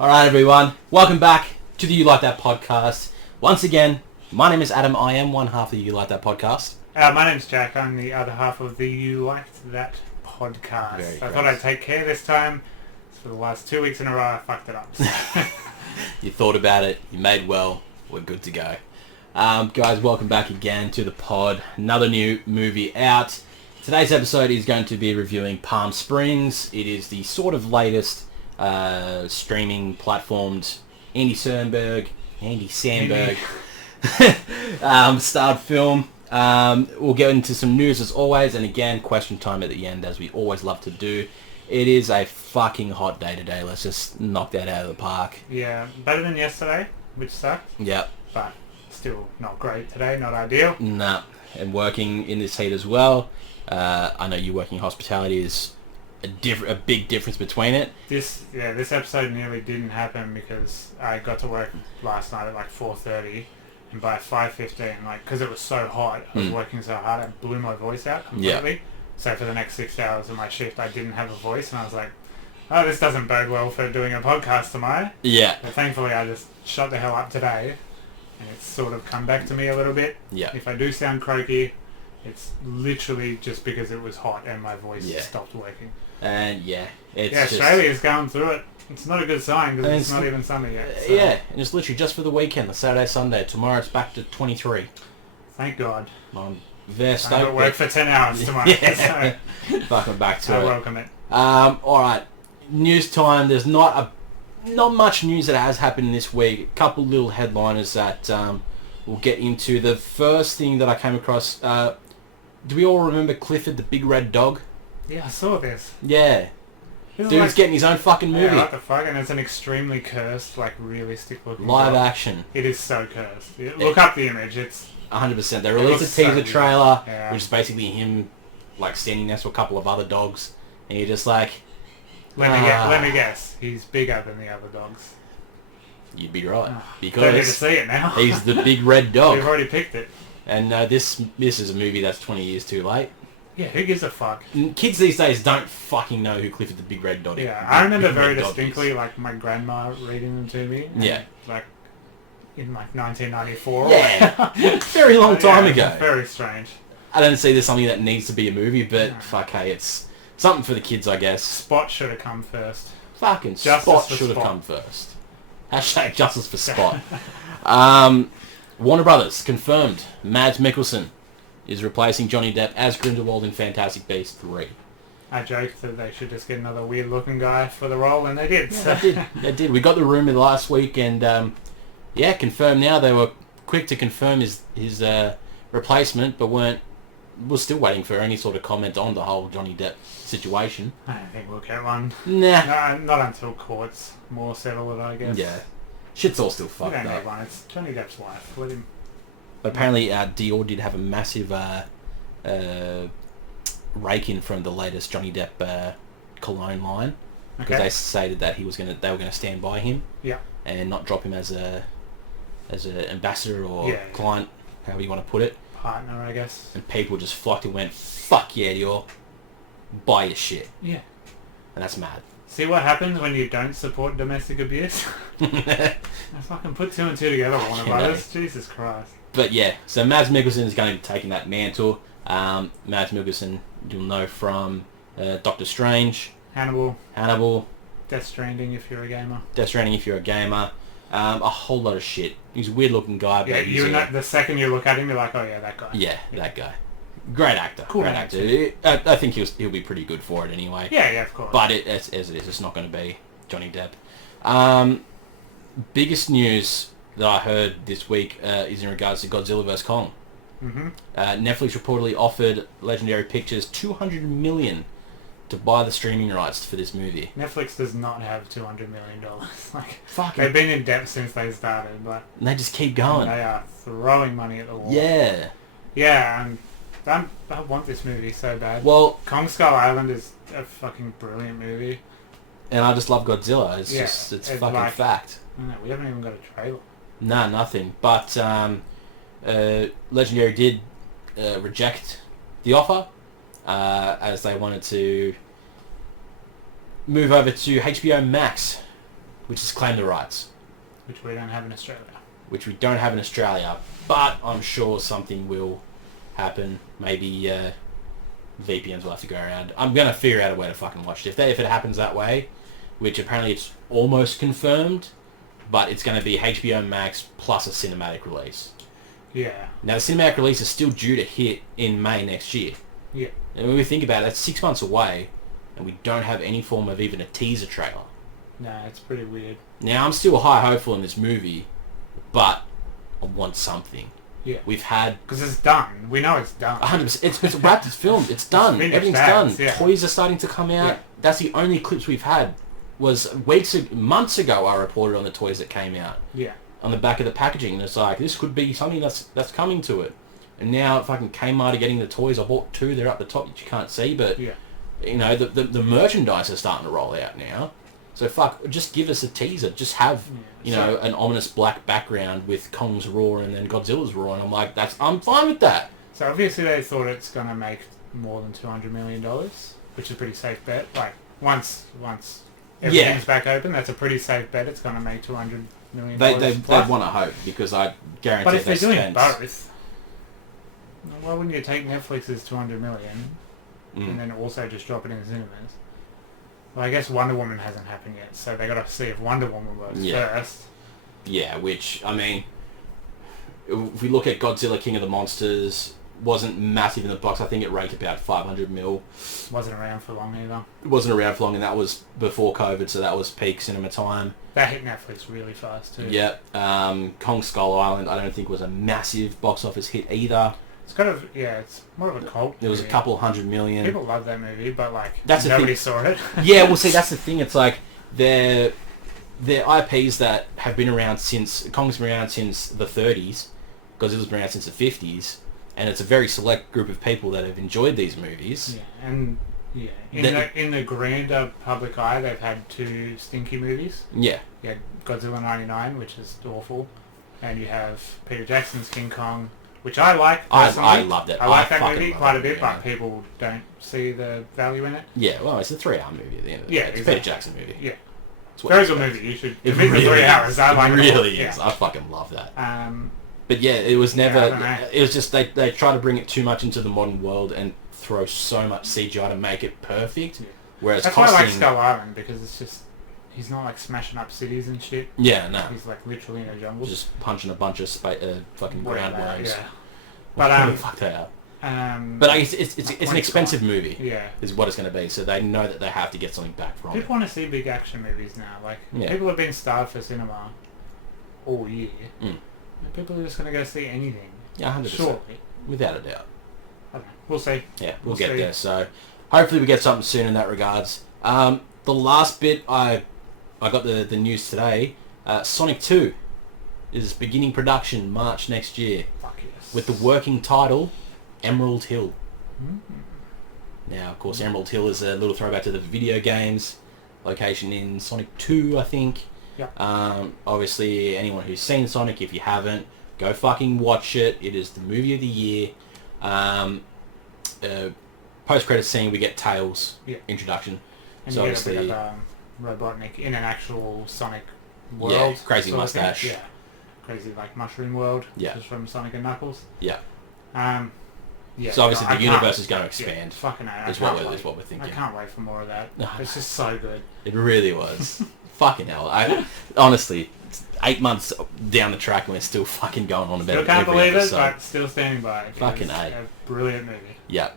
Alright everyone, welcome back to the You Like That podcast. Once again, my name is Adam, I am one half of the You Like That podcast. My name's Jack, I'm the other half of the You Liked That podcast. I thought I'd take care this time. For the last 2 weeks in a row I fucked it up. So. You thought about it, you made well, we're good to go. Guys, welcome back again to the pod. Another new movie out. Today's episode is going to be reviewing Palm Springs. It is the sort of latest streaming platformed Andy Samberg starred film. We'll get into some news as always, and again, question time at the end as we always love to do. It is a fucking hot day today. Let's just knock that out of the park. Yeah, better than yesterday, which sucked. Yep. But still not great today, not ideal. Nah, and working in this heat as well. I know you working in hospitality is a big difference between it. This episode nearly didn't happen because I got to work last night at like 4:30, and by 5:15, like, because it was so hot, I was working so hard, it blew my voice out completely. Yep. So for the next 6 hours of my shift, I didn't have a voice, and I was like, oh, this doesn't bode well for doing a podcast tomorrow. Yeah. But thankfully, I just shut the hell up today, and it's sort of come back to me a little bit. Yeah. If I do sound croaky, it's literally just because it was hot and my voice stopped working. And Australia is going through it. It's not a good sign because it's not even summer yet. So. Yeah, and it's literally just for the weekend, the Saturday, Sunday. Tomorrow it's back to 23. Thank God. I'm very stoked. I'm at work for 10 hours tomorrow. Yeah. So. Fucking back to it. I welcome it. Alright, news time. There's not much news that has happened this week. A couple little headliners that we'll get into. The first thing that I came across, do we all remember Clifford the Big Red Dog? Yeah, I saw this. Yeah. Dude's getting his own fucking movie. Yeah, what the fuck? And it's an extremely cursed, like, realistic looking live dog. action. It is so cursed. Look up the image. It's 100%. They released a teaser trailer, which is basically him, like, standing next to a couple of other dogs, and you're just like... Let me guess. He's bigger than the other dogs. You'd be right. Because don't need to see it now. He's the big red dog. We've already picked it. And this is a movie that's 20 years too late. Yeah, who gives a fuck? Kids these days don't fucking know who Clifford the Big Red Dog is. Yeah, I remember very distinctly, like, my grandma reading them to me. Yeah. Like, in, like, 1994. Yeah. Very long time ago. Very strange. I don't see there's something that needs to be a movie, but fuck, hey, it's something for the kids, I guess. Spot should have come first. Fucking Spot should have come first. Hashtag justice for Spot. Warner Brothers confirmed Mads Mikkelsen is replacing Johnny Depp as Grindelwald in Fantastic Beasts 3. I joked that they should just get another weird looking guy for the role, and they did. So. They did. We got the rumour last week, and confirmed now. They were quick to confirm his replacement, but was still waiting for any sort of comment on the whole Johnny Depp situation. I don't think we'll get one. Nah. No, not until courts more settle it, I guess. Yeah. Shit's all still fucked up. We don't need one. It's Johnny Depp's wife. Let him... But apparently Dior did have a massive rake-in from the latest Johnny Depp cologne line. Because they stated that they were going to stand by him. Yeah. And not drop him as an ambassador or client, however you want to put it. Partner, I guess. And people just flocked and went, fuck yeah, Dior. Buy your shit. Yeah. And that's mad. See what happens when you don't support domestic abuse? I fucking put two and two together, Warner Brothers. Jesus Christ. But yeah, so Mads Mikkelsen is going to be taking that mantle. Mads Mikkelsen, you'll know from Doctor Strange. Hannibal. Death Stranding if you're a gamer. A whole lot of shit. He's a weird looking guy. But the second you look at him, you're like, oh yeah, that guy. Yeah, that guy. Great actor. Cool Great actor. I think he'll be pretty good for it anyway. Yeah, of course. But as it is, it's not going to be Johnny Depp. Biggest news that I heard this week is in regards to Godzilla vs. Kong. Mm-hmm. Netflix reportedly offered Legendary Pictures $200 million to buy the streaming rights for this movie. Netflix does not have $200 million. Fuck. They've been in debt since they started, but and they just keep going. They are throwing money at the wall. Yeah. Yeah, and I want this movie so bad. Well, Kong Skull Island is a fucking brilliant movie. And I just love Godzilla. It's fucking fact. No, we haven't even got a trailer. Nah, nothing. But Legendary did reject the offer as they wanted to move over to HBO Max which is claim the rights. Which we don't have in Australia. Which we don't have in Australia, but I'm sure something will happen. Maybe VPNs will have to go around. I'm going to figure out a way to fucking watch it. If it happens that way, which apparently it's almost confirmed, but it's going to be HBO Max plus a cinematic release. Yeah. Now, the cinematic release is still due to hit in May next year. Yeah. And when we think about it, that's 6 months away, and we don't have any form of even a teaser trailer. No, it's pretty weird. Now, I'm still high hopeful in this movie, but I want something. Yeah. We've had... Because it's done. We know it's done. 100%. It's wrapped, it's filmed, it's done. Everything's done. Yeah. Toys are starting to come out. Yeah. That's the only clips we've had. Was months ago I reported on the toys that came out. Yeah. On the back of the packaging. And it's like, this could be something that's coming to it. And now fucking Kmart are getting the toys. I bought 2. They're up the top that you can't see. But, yeah. You know, the merchandise is starting to roll out now. So fuck, just give us a teaser. Just have, you know, an ominous black background with Kong's roar and then Godzilla's roar, and I'm like, I'm fine with that. So obviously they thought it's gonna make more than $200 million, which is a pretty safe bet. Like once everything's back open, that's a pretty safe bet. It's gonna make $200 million. They want to hope, because I guarantee. But if they're doing both, why wouldn't you take Netflix's $200 million and then also just drop it in the cinemas? Well, I guess Wonder Woman hasn't happened yet, so they got to see if Wonder Woman works first. Yeah, which, I mean, if we look at Godzilla King of the Monsters, wasn't massive in the box. I think it ranked about 500 mil. Wasn't around for long either. It wasn't around for long, and that was before COVID, so that was peak cinema time. That hit Netflix really fast too. Yeah. Kong Skull Island, I don't think was a massive box office hit either. It's kind of, it's more of a cult. It was a couple $100 million. People love that movie, but like nobody saw it. Yeah, well, see, that's the thing. It's like they're IPs that have been around since... Kong's been around since the 30s. Godzilla's been around since the 50s. And it's a very select group of people that have enjoyed these movies. Yeah, and in the grander public eye, they've had 2 stinky movies. Yeah. You had Godzilla 99, which is awful. And you have Peter Jackson's King Kong, which I like personally. I loved it. I like that movie quite a bit, but people don't see the value in it. Yeah, well, it's a 3-hour movie at the end of the day. It's a Peter Jackson movie. Yeah. Very good movie. You should commit for 3 hours. I like it. It really is. I fucking love that. But yeah, it was never... it was just... They try to bring it too much into the modern world and throw so much CGI to make it perfect. Yeah. Whereas that's why I like Skull Island, because it's just... He's not like smashing up cities and shit. Yeah, no. He's like literally in a jungle. Just punching a bunch of fucking ground worms. Yeah. But fuck that up. But I guess it's an expensive movie. Yeah. Is what it's going to be. So they know that they have to get something back from it. People want to see big action movies now. Like people have been starved for cinema all year. People are just going to go see anything. Yeah, 100%. Surely. Without a doubt. Okay. We'll see. Yeah, we'll get there. So hopefully we get something soon in that regards. The last bit I got the news today. Sonic 2 is beginning production March next year. Fuck yes. With the working title Emerald Hill. Now, of course, Emerald Hill is a little throwback to the video games. Location in Sonic 2, I think. Yeah. Obviously, anyone who's seen Sonic, if you haven't, go fucking watch it. It is the movie of the year. Post-credit scene, we get Tails introduction. And so you get a bit of Robotnik in an actual Sonic world. Yeah, crazy mustache. Yeah. Crazy like mushroom world. Yeah. Just from Sonic and Knuckles. Yeah. Yeah. So obviously the universe is going to expand. Yeah, fucking A. Is what we're thinking. I can't wait for more of that. It's just so good. It really was. Fucking hell. Honestly, it's 8 months down the track and we're still fucking going on about it. Still can't believe it, but still standing by it. Fucking A. A brilliant movie. Yeah.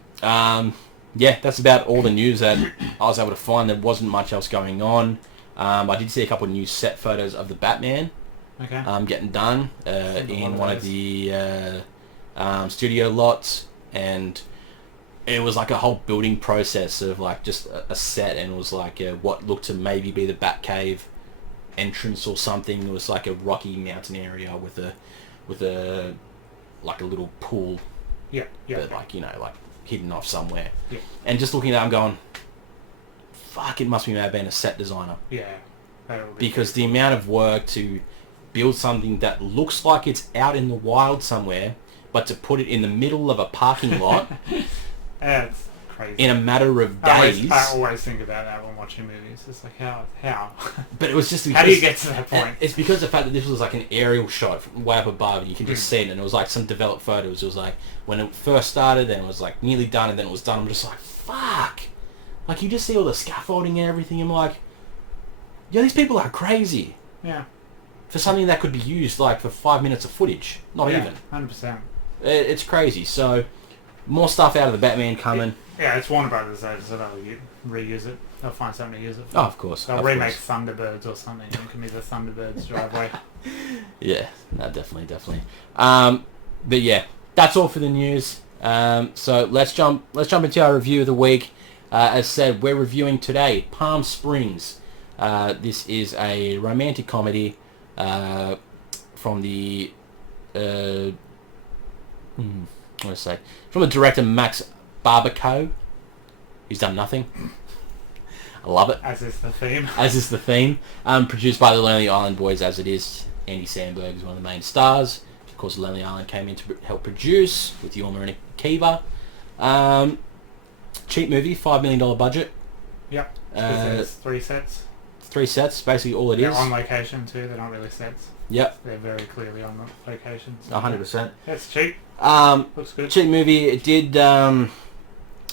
Yeah, that's about all the news that I was able to find. There wasn't much else going on. I did see a couple of new set photos of the Batman. Okay. Getting done in one of the studio lots, and it was like a whole building process of like just a set, and it was like what looked to maybe be the Batcave entrance or something. It was like a rocky mountain area with a like a little pool. Yeah. But like like hidden off somewhere. Yeah. And just looking at it, I'm going, fuck, it must be been a set designer. Yeah. Because the amount of work to build something that looks like it's out in the wild somewhere, but to put it in the middle of a parking lot. It's crazy. in a matter of days. I always think about that when watching movies. It's like, how? But it was just because, how do you get to that point? It's because of the fact that this was like an aerial shot from way up above. You can just see it, and it was like some developed photos. It was like when it first started, then it was like nearly done, and then it was done. I'm just like, fuck. Like, you just see all the scaffolding and everything. I'm like, yeah, these people are crazy. Yeah. For something that could be used like for 5 minutes of footage. Not even. 100%. It's crazy. So, more stuff out of the Batman coming. Yeah, it's Warner Brothers though, so they'll reuse it. They'll find something to use it for. Oh, of course. They'll remake Thunderbirds or something. It can be the Thunderbirds driveway. Yeah, no, definitely. But yeah, that's all for the news. So let's jump into our review of the week. As said, we're reviewing today Palm Springs. This is a romantic comedy from the from the director Max Barbaco. He's done nothing. I love it. As is the theme. As is the theme. Produced by the Lonely Island Boys, as it is. Andy Samberg is one of the main stars. Of course, Lonely Island came in to help produce with Yorma and Akiva. Cheap movie, $5 million budget. Yep. There's 3 sets. 3 sets, basically all it is. They're on location too. They're not really sets. Yep. They're very clearly on location. So 100%. That's cheap. Looks good. Cheap movie. It did.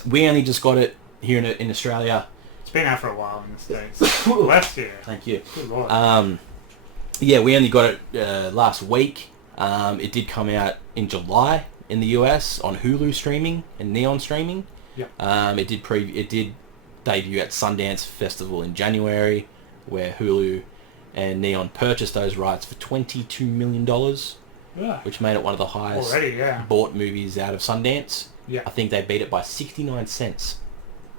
We only just got it here in Australia. It's been out for a while in the States. Last year. Thank you. Good Lord. Yeah, we only got it last week. It did come out in July in the US on Hulu streaming and Neon streaming. Yep. It did debut at Sundance Festival in January, where Hulu and Neon purchased those rights for $22 million, which made it one of the highest bought movies out of Sundance. Yeah. I think they beat it by 69 cents.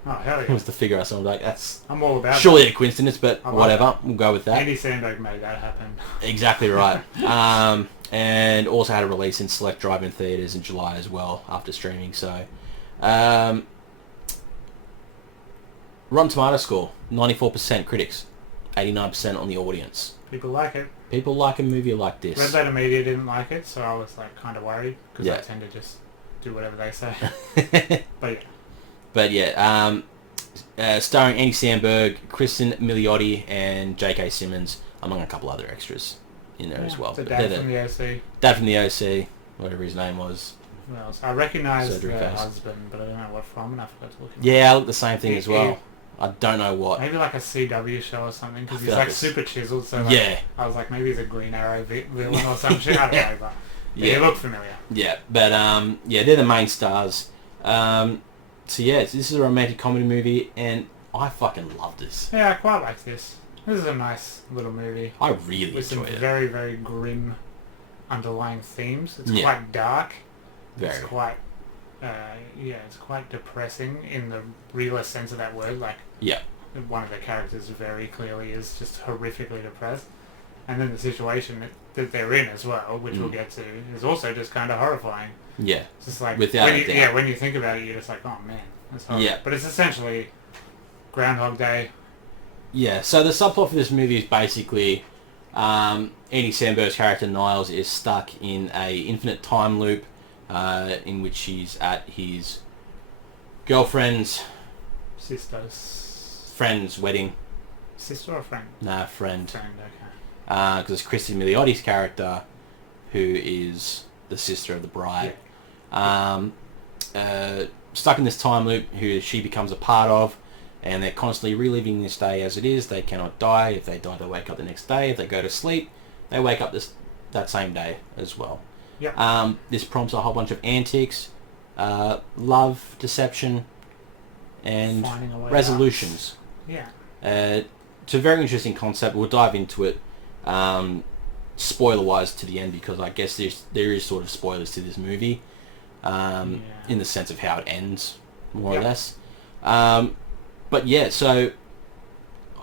Oh, hell yeah. Was the figure I saw. Like, that's I'm all about surely that. A coincidence, but whatever. We'll go with that. Andy Samberg made that happen. Exactly right. And also had a release in select drive-in theaters in July as well after streaming. So, Rotten Tomato score 94% critics, 89% on the audience. People like it. People like a movie like this. Red Letter Media didn't like it, so I was like kind of worried because I tend to just do whatever they say. But yeah. Starring Andy Samberg, Kristen Milioti, and J.K. Simmons, among a couple other extras in there as well. The dad from the OC. Dad from the OC, whatever his name was. Who else? I recognise the husband, but I don't know what from, and I forgot to look at it. Yeah, I looked the same thing as well. I don't know what. Maybe like a CW show or something, because he's like super chiseled, so like, I was like, maybe he's a Green Arrow villain or some shit, I don't know, but he looked familiar. Yeah, but they're the main stars. So yeah, this is a romantic comedy movie, and I fucking love this. Yeah, I quite like this. This is a nice little movie. I really with enjoy some it. very, very grim underlying themes. It's quite dark. Very. It's quite, it's quite depressing in the realest sense of that word. Like, one of the characters very clearly is just horrifically depressed, and then the situation that they're in as well, which we'll get to, is also just kind of horrifying. Yeah. It's just like when you think about it, you're just like, oh man, that's horrible. Yeah. But it's essentially Groundhog Day. Yeah. So the subplot for this movie is basically Andy Samberg's character Niles is stuck in a infinite time loop in which he's at his girlfriend's friend's wedding. Sister or friend? Nah, friend. Friend, okay. Because it's Kristen Miliotti's character, who is the sister of the bride. Stuck in this time loop, who she becomes a part of, and they're constantly reliving this day as it is. They cannot die. If they die, they wake up the next day. If they go to sleep, they wake up that same day as well. Yep. This prompts a whole bunch of antics, love, deception, and resolutions. Yeah. It's a very interesting concept. We'll dive into it spoiler-wise to the end, because I guess there is sort of spoilers to this movie in the sense of how it ends, more or less. But yeah, so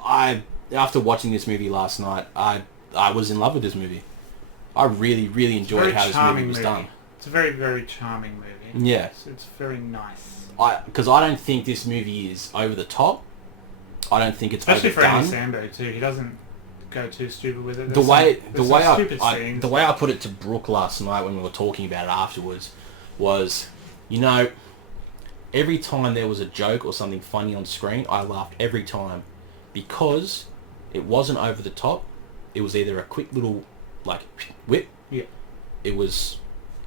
after watching this movie last night, I was in love with this movie. I really, really enjoyed how this movie was done. It's a very, very charming movie. Yeah. It's very nice. Because I don't think this movie is over the top. I don't think it's especially overdone. for Andy Samberg too. He doesn't go too stupid with it. The way I put it to Brooke last night when we were talking about it afterwards was, every time there was a joke or something funny on screen, I laughed every time because it wasn't over the top. It was either a quick little like whip. Yeah. It was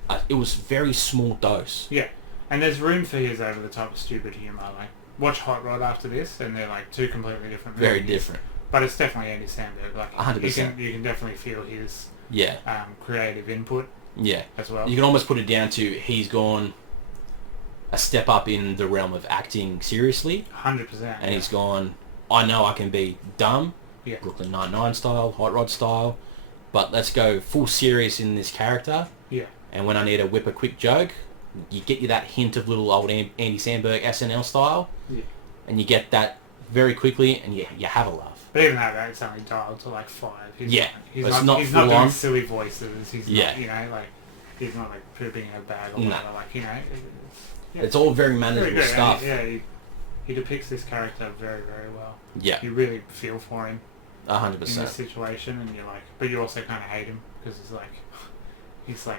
very small dose. Yeah. And there's room for his over the top stupid humour. Like watch Hot Rod after this, and they're like two completely different movies. Very different. But it's definitely Andy Samberg. Like 100%. You can definitely feel his Yeah. creative input. Yeah. As well. You can almost put it down to he's gone a step up in the realm of acting seriously. 100%. And he's gone, I know I can be dumb, yeah. Brooklyn Nine-Nine style, Hot Rod style, but let's go full serious in this character. Yeah. And when I need to whip a quick joke, you get you that hint of little old Andy Samberg SNL style. Yeah. And you get that very quickly and you have a laugh. But even that, it's only dialed to like 5. He's He's not full doing on. silly voices. He's Yeah. not, you know, like, he's not like pooping in a bag or whatever. Like, you know, it's all very manageable very good. stuff. He depicts this character very, very well. Yeah. You really feel for him 100%. in this situation, and you're like, but you also kind of hate him because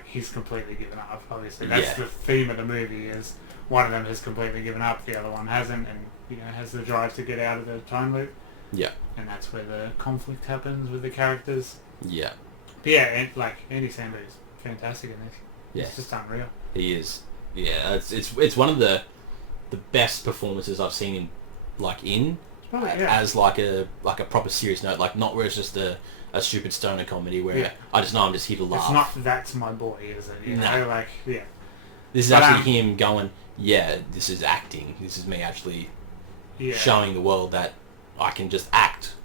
he's completely given up. Obviously, that's the theme of the movie. Is one of them has completely given up, the other one hasn't, and has the drive to get out of the time loop. Yeah. And that's where the conflict happens with the characters. Yeah. But yeah, and like Andy Samberg is fantastic in this. Yeah. It's just unreal. He is. Yeah, it's one of the best performances I've seen him as like a proper serious note, like not where it's just a stupid stoner comedy where I just know I'm just here to laugh. It's not That's My Boy, is it? You know, like This is actually him going, this is acting. This is me actually showing the world that I can just act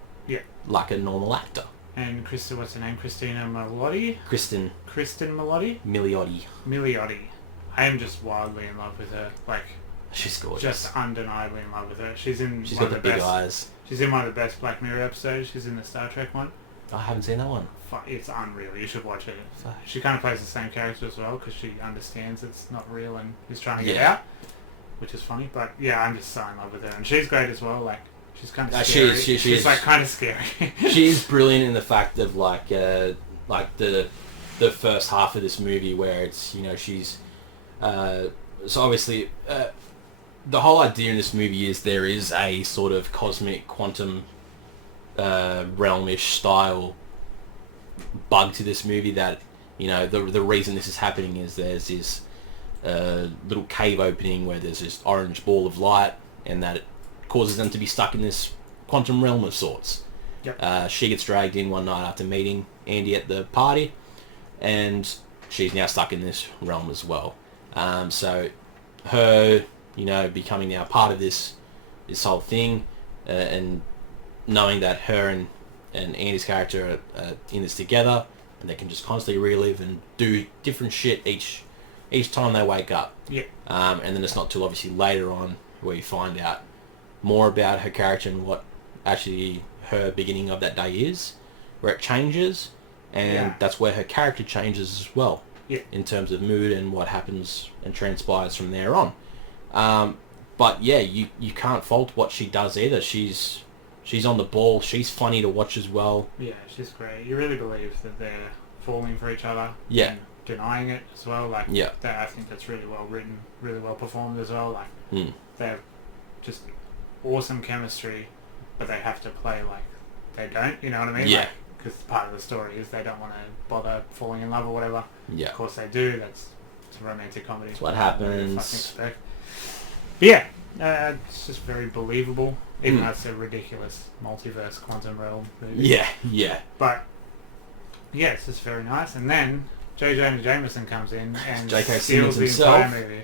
like a normal actor. And what's her name? Christina Milioti? Kristen Milioti? Milioti. I am just wildly in love with her. Like, she's gorgeous. Just undeniably in love with her. She's got the big eyes. She's in one of the best Black Mirror episodes. She's in the Star Trek one. I haven't seen that one. It's unreal. You should watch it. She kind of plays the same character as well because she understands it's not real and is trying to get out, which is funny. But yeah, I'm just so in love with her, and she's great as well. Like, she's kind of scary. She's like kind of scary. She's brilliant in the fact of like the first half of this movie where it's she's so obviously the whole idea in this movie is there is a sort of cosmic quantum realm-ish style bug to this movie that the reason this is happening is there's this little cave opening where there's this orange ball of light and that it causes them to be stuck in this quantum realm of sorts. Yep. She gets dragged in one night after meeting Andy at the party and she's now stuck in this realm as well. So her becoming now part of this whole thing and knowing that her and Andy's character are in this together and they can just constantly relive and do different shit each time they wake up. Yeah. And then it's not till obviously later on where you find out more about her character and what actually her beginning of that day is, where it changes, and that's where her character changes as well. Yeah. In terms of mood and what happens and transpires from there on. But yeah, you can't fault what she does either. She's on the ball. She's funny to watch as well. Yeah, she's great. You really believe that they're falling for each other. Yeah. And denying it as well. Like, yeah. I think that's really well written, really well performed as well. Like, they're just awesome chemistry, but they have to play like they don't. You know what I mean? Yeah. Because part of the story is they don't want to bother falling in love or whatever. Yeah. Of course they do. It's a romantic comedy. That's what happens. But yeah, it's just very believable. Even though it's a ridiculous multiverse quantum realm movie. Yeah, yeah. But yeah, it's just very nice. And then J. Jonah Jameson comes in and steals the entire movie.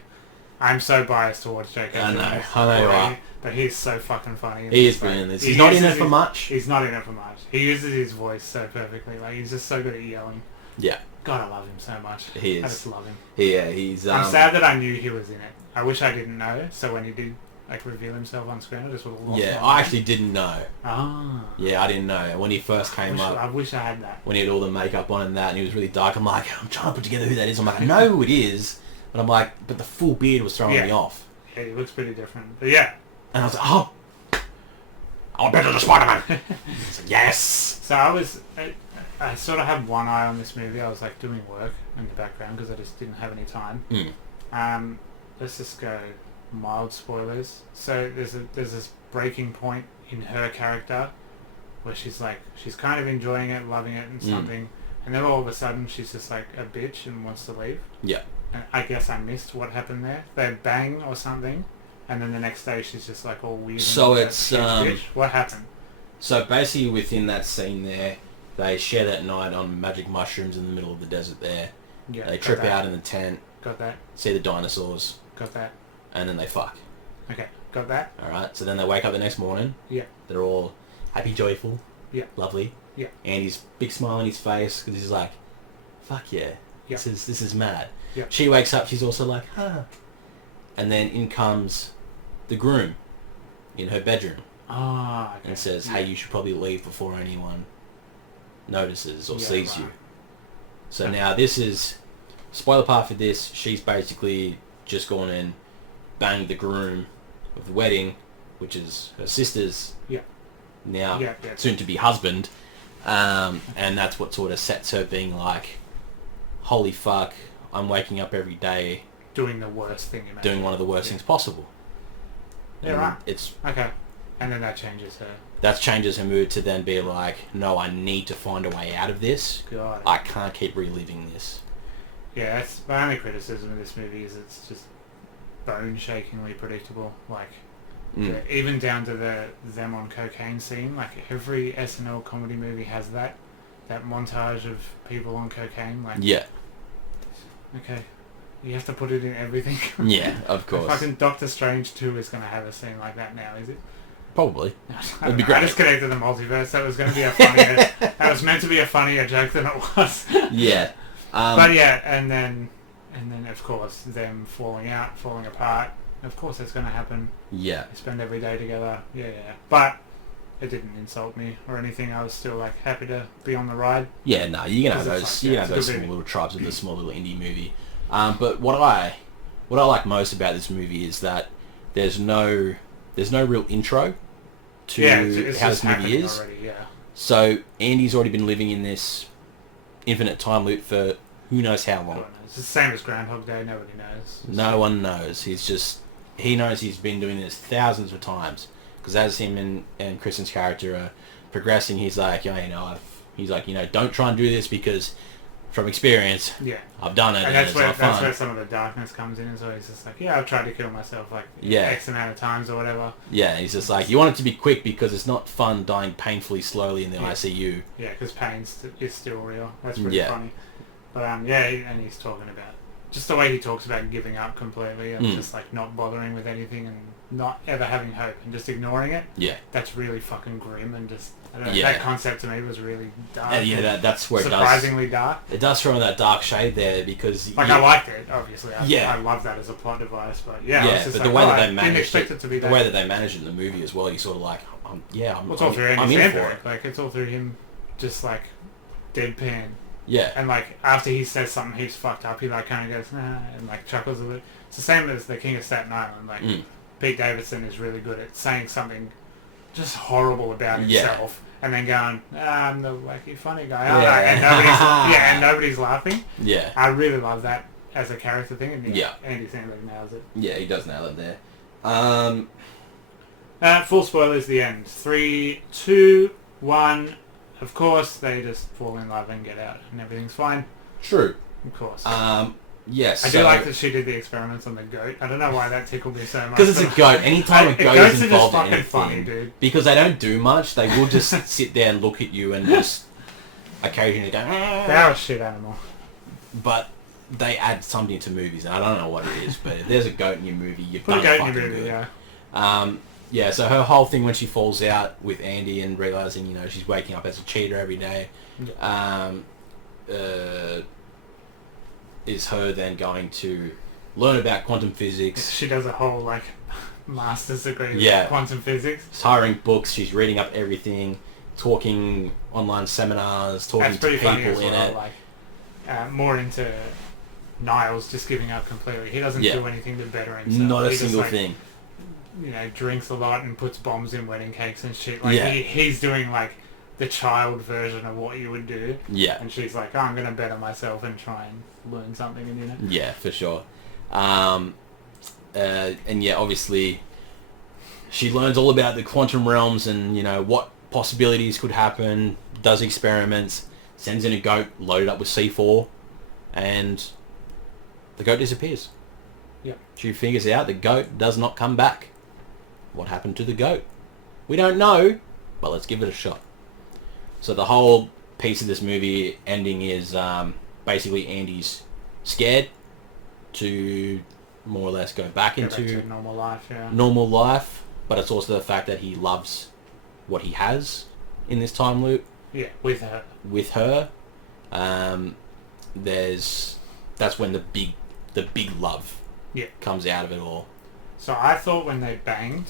I'm so biased towards J.K. I know you are. But he's so fucking funny. He is brilliant. He's not in it for much. He's not in it for much. He uses his voice so perfectly. Like, he's just so good at yelling. Yeah. God, I love him so much. He is. I just love him. Yeah, he's... I'm sad that I knew he was in it. I wish I didn't know, so when he did reveal himself on screen, I just would have lost my I mind. actually didn't know. Ah. Yeah, I didn't know. When he first came up... I wish I had that. When he had all the makeup on and that, and he was really dark, I'm like, I'm trying to put together who that is. I'm like, I know who it is, but I'm like, but the full beard was throwing me off. Yeah, he looks pretty different. But yeah. And I was like, oh! I want better than Spider-Man! I was like, yes! So I sort of had one eye on this movie. I was like doing work in the background because I just didn't have any time. Let's just go mild spoilers. So there's this breaking point in her character where she's kind of enjoying it, loving it, and something, and then all of a sudden she's just like a bitch and wants to leave. Yeah. And I guess I missed what happened there. They bang or something, and then the next day she's just like all weird. So it's bitch. What happened? So basically, within that scene there, they share that night on magic mushrooms in the middle of the desert. There, Yeah. they trip out in the tent, Got that. see the dinosaurs, Got that. and then they fuck. Okay. Got that. All right. So then they wake up the next morning. Yeah. They're all happy, joyful. Yeah. Lovely. Yeah. Andy's big smile on his face because he's like, "Fuck yeah, Yeah. this is mad." Yeah. She wakes up. She's also like, "Huh," and then in comes the groom in her bedroom Okay. and says, "Hey, you should probably leave before anyone notices or sees right. you." So now this is spoiler part for this. She's basically just gone and banged the groom of the wedding, which is her sister's now soon to be husband, and that's what sort of sets her being like, holy fuck, I'm waking up every day Doing the worst thing. doing one of the worst things possible. Yeah, And right. It's Okay. And then that changes her. that changes her mood to then be like, no, I need to find a way out of this. God. I can't keep reliving this. Yeah, that's my only criticism of this movie is it's just bone-shakingly predictable. Like, even down to them on cocaine scene. Like every SNL comedy movie has that montage of people on cocaine. Like, Yeah. okay, you have to put it in everything. Yeah, of course. Fucking Doctor Strange 2 is going to have a scene like that now, is it? Probably. It'd be great. I just connected the multiverse. That was going to be a funnier. That was meant to be a funnier joke than it was. Yeah. But yeah, and then of course them falling out, falling apart. Of course that's going to happen. Yeah. They spend every day together. Yeah. But it didn't insult me or anything. I was still like happy to be on the ride. Yeah, no, you're gonna have Because those, it's you like, have yeah, those it's a good small movie. little tribes of the small little indie movie. But what I like most about this movie is that there's no real intro to it's how just this movie happening is. already, yeah. So Andy's already been living in this infinite time loop for who knows how long. It's the same as Groundhog Day. Nobody knows. No one knows. He knows he's been doing this thousands of times. Because as him and Kristen's character are progressing, he's like, he's like, don't try and do this because from experience, Yeah. I've done it and that's it's not fun. where some of the darkness comes in. So he's just like, yeah, I've tried to kill myself like Yeah. X amount of times or whatever. Yeah, he's just like, you want it to be quick because it's not fun dying painfully slowly in the Yeah. ICU. Yeah, because pain is still real. That's pretty funny. But and he's talking about just the way he talks about giving up completely and just like not bothering with anything and not ever having hope and just ignoring it. Yeah. That's really fucking grim and just I don't know. Yeah. That concept to me was really dark. That's where surprisingly dark. It does throw in that dark shade there because I liked it, obviously. I love that as a plot device, but I was just but like, the way that I they managed didn't expect it to be the that. way that they managed it in the movie as well, you sort of like, It's all through Andy I'm in for Samberg. it. Like it's all through him, just like deadpan. Yeah. And like after he says something he's fucked up, he like kind of goes nah and like chuckles a bit. It's the same as the King of Staten Island. Like Pete Davidson is really good at saying something just horrible about himself and then going, I'm the wacky funny guy, and nobody's laughing. Yeah. I really love that as a character thing, and Yeah. Andy Samberg nails it. Yeah, he does nail it there. Full spoilers, the end. 3, 2, 1. Of course, they just fall in love and get out, and everything's fine. True. Of course. Yes. I do like that she did the experiments on the goat. I don't know why that tickled me so much. Because it's a goat. Anytime a goat is involved in anything, funny, dude. because they don't do much, they will just sit there and look at you and just occasionally go. They are a shit animal. But they add something to movies, and I don't know what it is. But if there's a goat in your movie, you've Put done a goat fucking in your movie, good. yeah. Yeah, so her whole thing when she falls out with Andy and realising, she's waking up as a cheater every day, is her then going to learn about quantum physics. She does a whole, like, master's degree Yeah. with quantum physics. She's hiring books, she's reading up everything, talking online seminars, talking That's to pretty funny people as in well, it. like, more into Niles just giving up completely. He doesn't do anything to better himself. Not a He single just, like, thing. Drinks a lot and puts bombs in wedding cakes and shit. Like, Yeah. he's doing, like, the child version of what you would do. Yeah. And she's like, I'm going to better myself and try and learn something. And Yeah, for sure. And yeah, obviously, she learns all about the quantum realms and, you know, what possibilities could happen, does experiments, sends in a goat loaded up with C4, and the goat disappears. Yep. She figures out the goat does not come back. What happened to the goat? We don't know, but let's give it a shot. So the whole piece of this movie ending is basically Andy's scared to more or less go back into normal life, normal life, but it's also the fact that he loves what he has in this time loop. Yeah, with her. With her. That's when the big love comes out of it all. So I thought when they banged,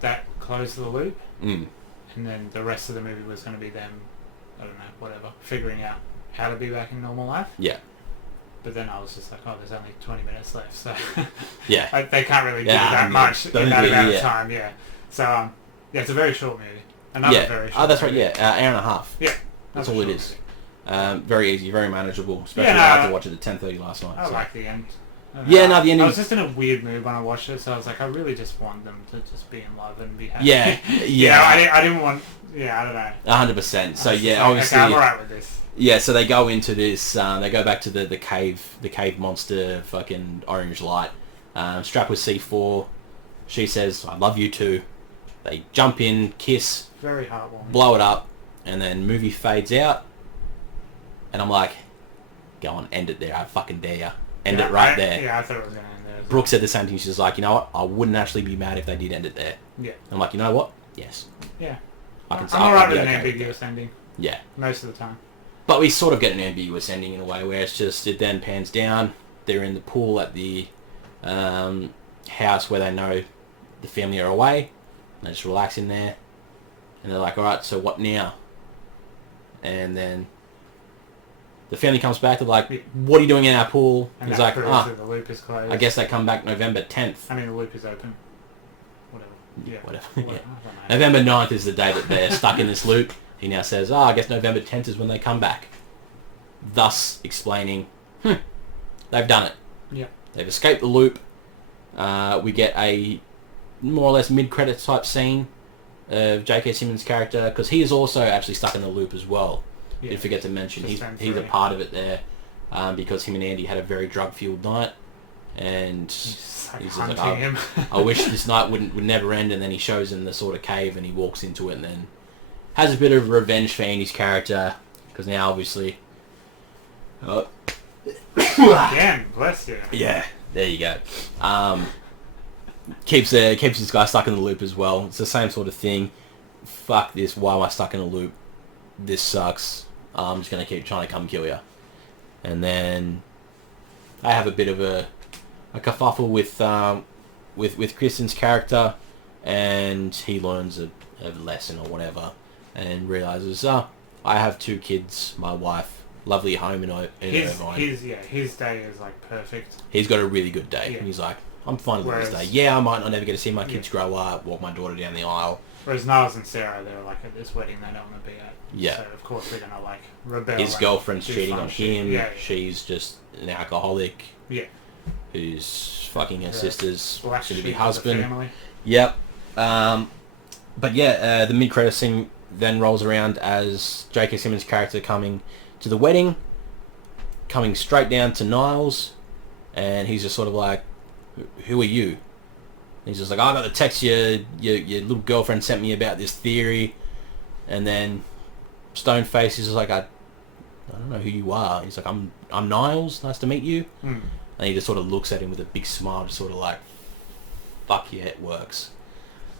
that closed the loop, and then the rest of the movie was going to be them, I don't know, whatever, figuring out how to be back in normal life. Yeah. But then I was just like, oh, there's only 20 minutes left, so yeah, they can't really do that much in that amount of time. Yeah. So yeah, it's a very short movie. Another very short. Oh, that's movie. right. Yeah, hour and a half. Yeah, that's all it is. Very easy, very manageable. Especially after watching it at 10:30 last night. I like the end. The ending. I was just in a weird mood when I watched it, so I was like, I really just want them to just be in love and be happy. Yeah, I didn't want. Yeah, I don't know. 100%. So yeah, like, obviously, okay, I'm alright with this. Yeah, so they go into this. They go back to the cave monster, fucking orange light, strapped with C4. She says, "I love you too." They jump in, kiss, very heartwarming, blow it up, and then movie fades out. And I'm like, "Go on, end it there. I fucking dare you. End it right there." Yeah, I thought it was gonna end there. Brooke said the same thing. She's like, "You know what? I wouldn't actually be mad if they did end it there." Yeah. I'm like, "You know what? Yes." Yeah. I'm alright with an ambiguous ending. Yeah. Most of the time. But we sort of get an ambiguous ending in a way where it's just, it then pans down. They're in the pool at the house where they know the family are away. They just relax in there. And they're like, alright, so what now? And then the family comes back. They're like, what are you doing in our pool? And he's like, the loop is closed. I guess they come back November 10th. I mean, the loop is open. Whatever. Yeah. Whatever. Yeah. November 9th is the day that they're stuck in this loop. He now says, I guess November 10th is when they come back. Thus explaining, they've done it. Yeah. They've escaped the loop. We get a more or less mid-credits type scene of J.K. Simmons' character, because he is also actually stuck in the loop as well. Yeah. Did forget to mention. He's a part of it there, because him and Andy had a very drug-fueled night. And he's just like, I wish this night would never end, and then he shows him the sort of cave and he walks into it and then has a bit of revenge for Andy's character, because now obviously... Again, bless you. Yeah, there you go. Keeps this guy stuck in the loop as well. It's the same sort of thing. Fuck this, why am I stuck in a loop? This sucks. I'm just going to keep trying to come kill you. And then I have a bit of a kerfuffle with Kristen's character, and he learns a lesson or whatever, and realizes, I have 2 kids, my wife, lovely home in Irvine. His day is like perfect. He's got a really good day. Yeah. And he's like, I'm fine with this day. Yeah, I might not ever get to see my kids grow up, walk my daughter down the aisle. Whereas Niles and Sarah, they're like at this wedding they don't want to be at. Yeah. So of course they're gonna like rebel. His girlfriend's cheating on him. Shit. Yeah. She's just an alcoholic. Yeah. Who's fucking her sister's black soon-to-be husband. Family. Yep. But yeah, the mid-credit scene then rolls around as J.K. Simmons' character coming to the wedding, coming straight down to Niles, and he's just sort of like, who are you? And he's just like, I got the text your little girlfriend sent me about this theory, and then Stoneface is just like, I don't know who you are. He's like, I'm Niles, nice to meet you. And he just sort of looks at him with a big smile, just sort of like, fuck yeah, it works.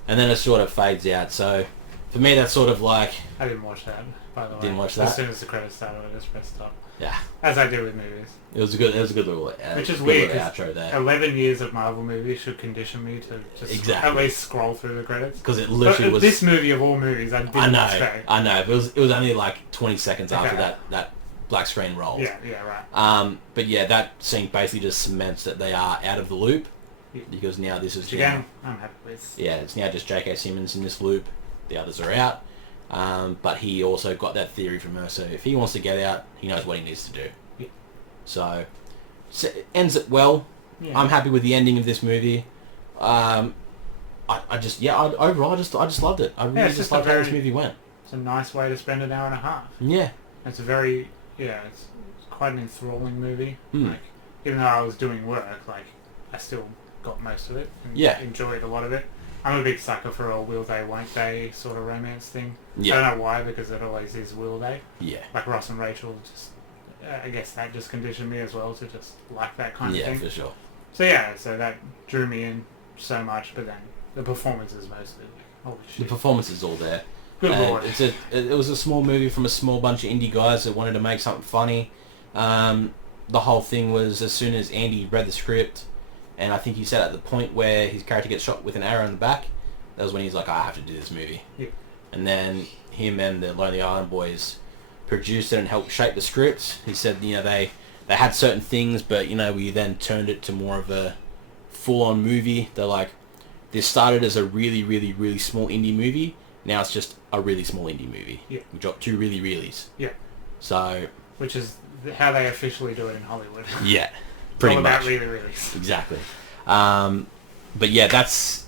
And then it sort of fades out. So for me, that's sort of like... I didn't watch that, by the way. Didn't watch that? As soon as the credits started, I just pressed stop. Yeah. As I do with movies. It was a good little which is weird, outro there. 11 years of Marvel movies should condition me to just at least scroll through the credits. Because it literally was... This movie of all movies, I didn't expect. I know. It was only like 20 seconds after that black screen rolled. Yeah, right. But yeah, that scene basically just cements that they are out of the loop. Yeah. Because now this is... Again, I'm happy with. Yeah, it's now just J.K. Simmons in this loop. The others are out. But he also got that theory from her, so if he wants to get out, he knows what he needs to do. Yeah. So it ends it well. Yeah. I'm happy with the ending of this movie. Overall, I just loved it. I really just loved how this movie went. It's a nice way to spend an hour and a half. Yeah. It's it's quite an enthralling movie. Mm. Like, even though I was doing work, like, I still got most of it and enjoyed a lot of it. I'm a big sucker for a will they, won't they sort of romance thing. Yeah. I don't know why, because it always is will they. Yeah. Like Ross and Rachel, just I guess that just conditioned me as well to just like that kind of thing. Yeah, for sure. So that drew me in so much, but then the performance is mostly like, holy shit. The performance is all there. Good lord. It was a small movie from a small bunch of indie guys that wanted to make something funny. The whole thing was, as soon as Andy read the script, and I think he said at the point where his character gets shot with an arrow in the back, that was when he's like, I have to do this movie. Yeah. And then him and the Lonely Island boys produced it and helped shape the script. He said, they had certain things, but, we then turned it to more of a full-on movie. They're like, this started as a really, really, really small indie movie. Now it's just a really small indie movie. Yeah. We dropped 2 really reallys. Yeah. So... Which is how they officially do it in Hollywood. Yeah. Pretty much. All about really reallys. Exactly. But yeah, that's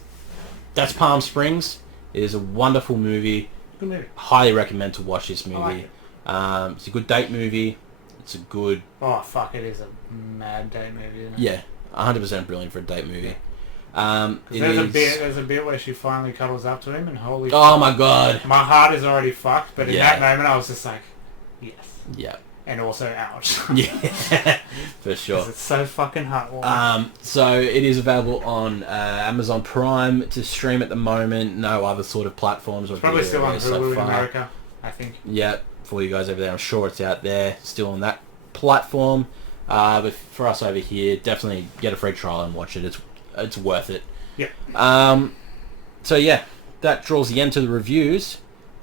Palm Springs. It is a wonderful movie. Good movie. Highly recommend to watch this movie. I like it. It's a good date movie. It's a good... Oh, fuck, it is a mad date movie, isn't it? Yeah. 100% brilliant for a date movie. There's a bit where she finally cuddles up to him and holy oh my god. My heart is already fucked, but in that moment I was just like, yes. Yeah. And also ouch. Yeah. For sure. It's so fucking heartwarming. So it is available on Amazon Prime to stream at the moment. No other sort of platforms. It's probably still on Hulu in America, I think. Yeah, for you guys over there, I'm sure it's out there, still on that platform. But for us over here, definitely get a free trial and watch it. It's worth it. Yeah. So yeah, that draws the end to the reviews.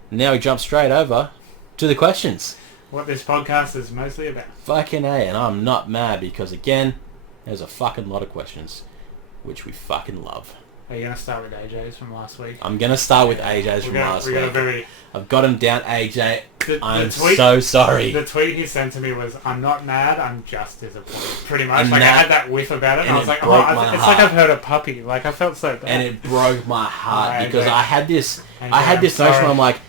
Now we jump straight over to the questions. What this podcast is mostly about. Fucking A, and I'm not mad because again, there's a fucking lot of questions, which we fucking love. Are you going to start with AJ's from last week? I'm going to start with AJ's from last week. I've got him down, AJ. I'm so sorry. The tweet he sent to me was, I'm not mad, I'm just disappointed. Pretty much. I had that whiff about it, and I was like, it's like I've heard a puppy. Like, I felt so bad. And it broke my heart because I had this notion where I'm like,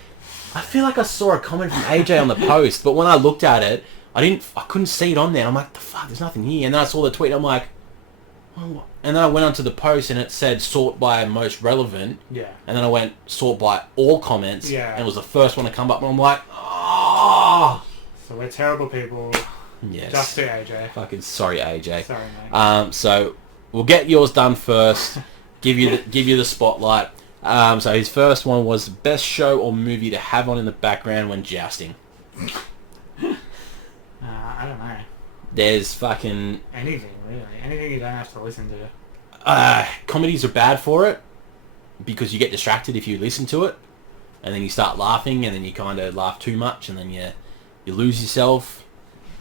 I feel like I saw a comment from AJ on the post, but when I looked at it, I couldn't see it on there. I'm like, the fuck, there's nothing here. And then I saw the tweet, I'm like, oh, and then I went onto the post and it said sort by most relevant. Yeah. And then I went sort by all comments. Yeah. And it was the first one to come up and I'm like, oh. So we're terrible people. Yes. Just to AJ. Fucking sorry, AJ. Sorry, mate. So we'll get yours done first. give you the spotlight. So his first one was best show or movie to have on in the background when jousting. I don't know. There's fucking... Anything, really. Anything you don't have to listen to. Comedies are bad for it because you get distracted if you listen to it and then you start laughing and then you kind of laugh too much and then you lose yourself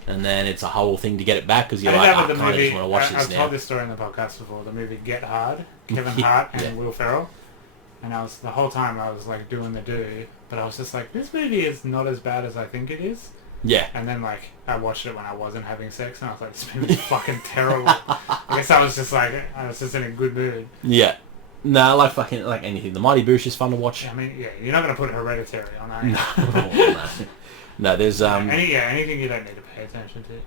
and then it's a whole thing to get it back because you're like, I kind of just want to watch this now. I've told this story in the podcast before. The movie Get Hard, Kevin Hart and Will Ferrell. And the whole time I was like doing the do, but I was just like, this movie is not as bad as I think it is. Yeah. And then like I watched it when I wasn't having sex and I was like, this movie is fucking terrible. I guess I was just in a good mood. Yeah. No, I like anything. The Mighty Boosh is fun to watch. I mean, yeah, you're not going to put Hereditary on, are you? No. No, there's anything you don't need to pay attention to.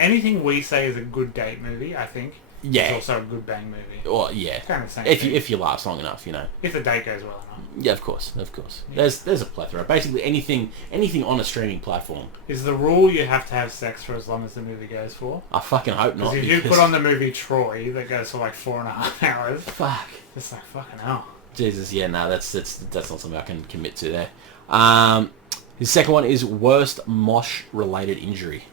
Anything we say is a good date movie, I think. Yeah. It's also a good bang movie. Well, yeah. Kind of the same thing. If you last long enough, you know. If the date goes well enough. Yeah, of course. Yeah. There's a plethora. Basically anything on a streaming platform. Is the rule you have to have sex for as long as the movie goes for? I fucking hope not. Because if you put on the movie Troy that goes for like 4.5 hours. Fuck. It's like fucking hell. Jesus, yeah, no, that's not something I can commit to there. His second one is worst mosh related injury.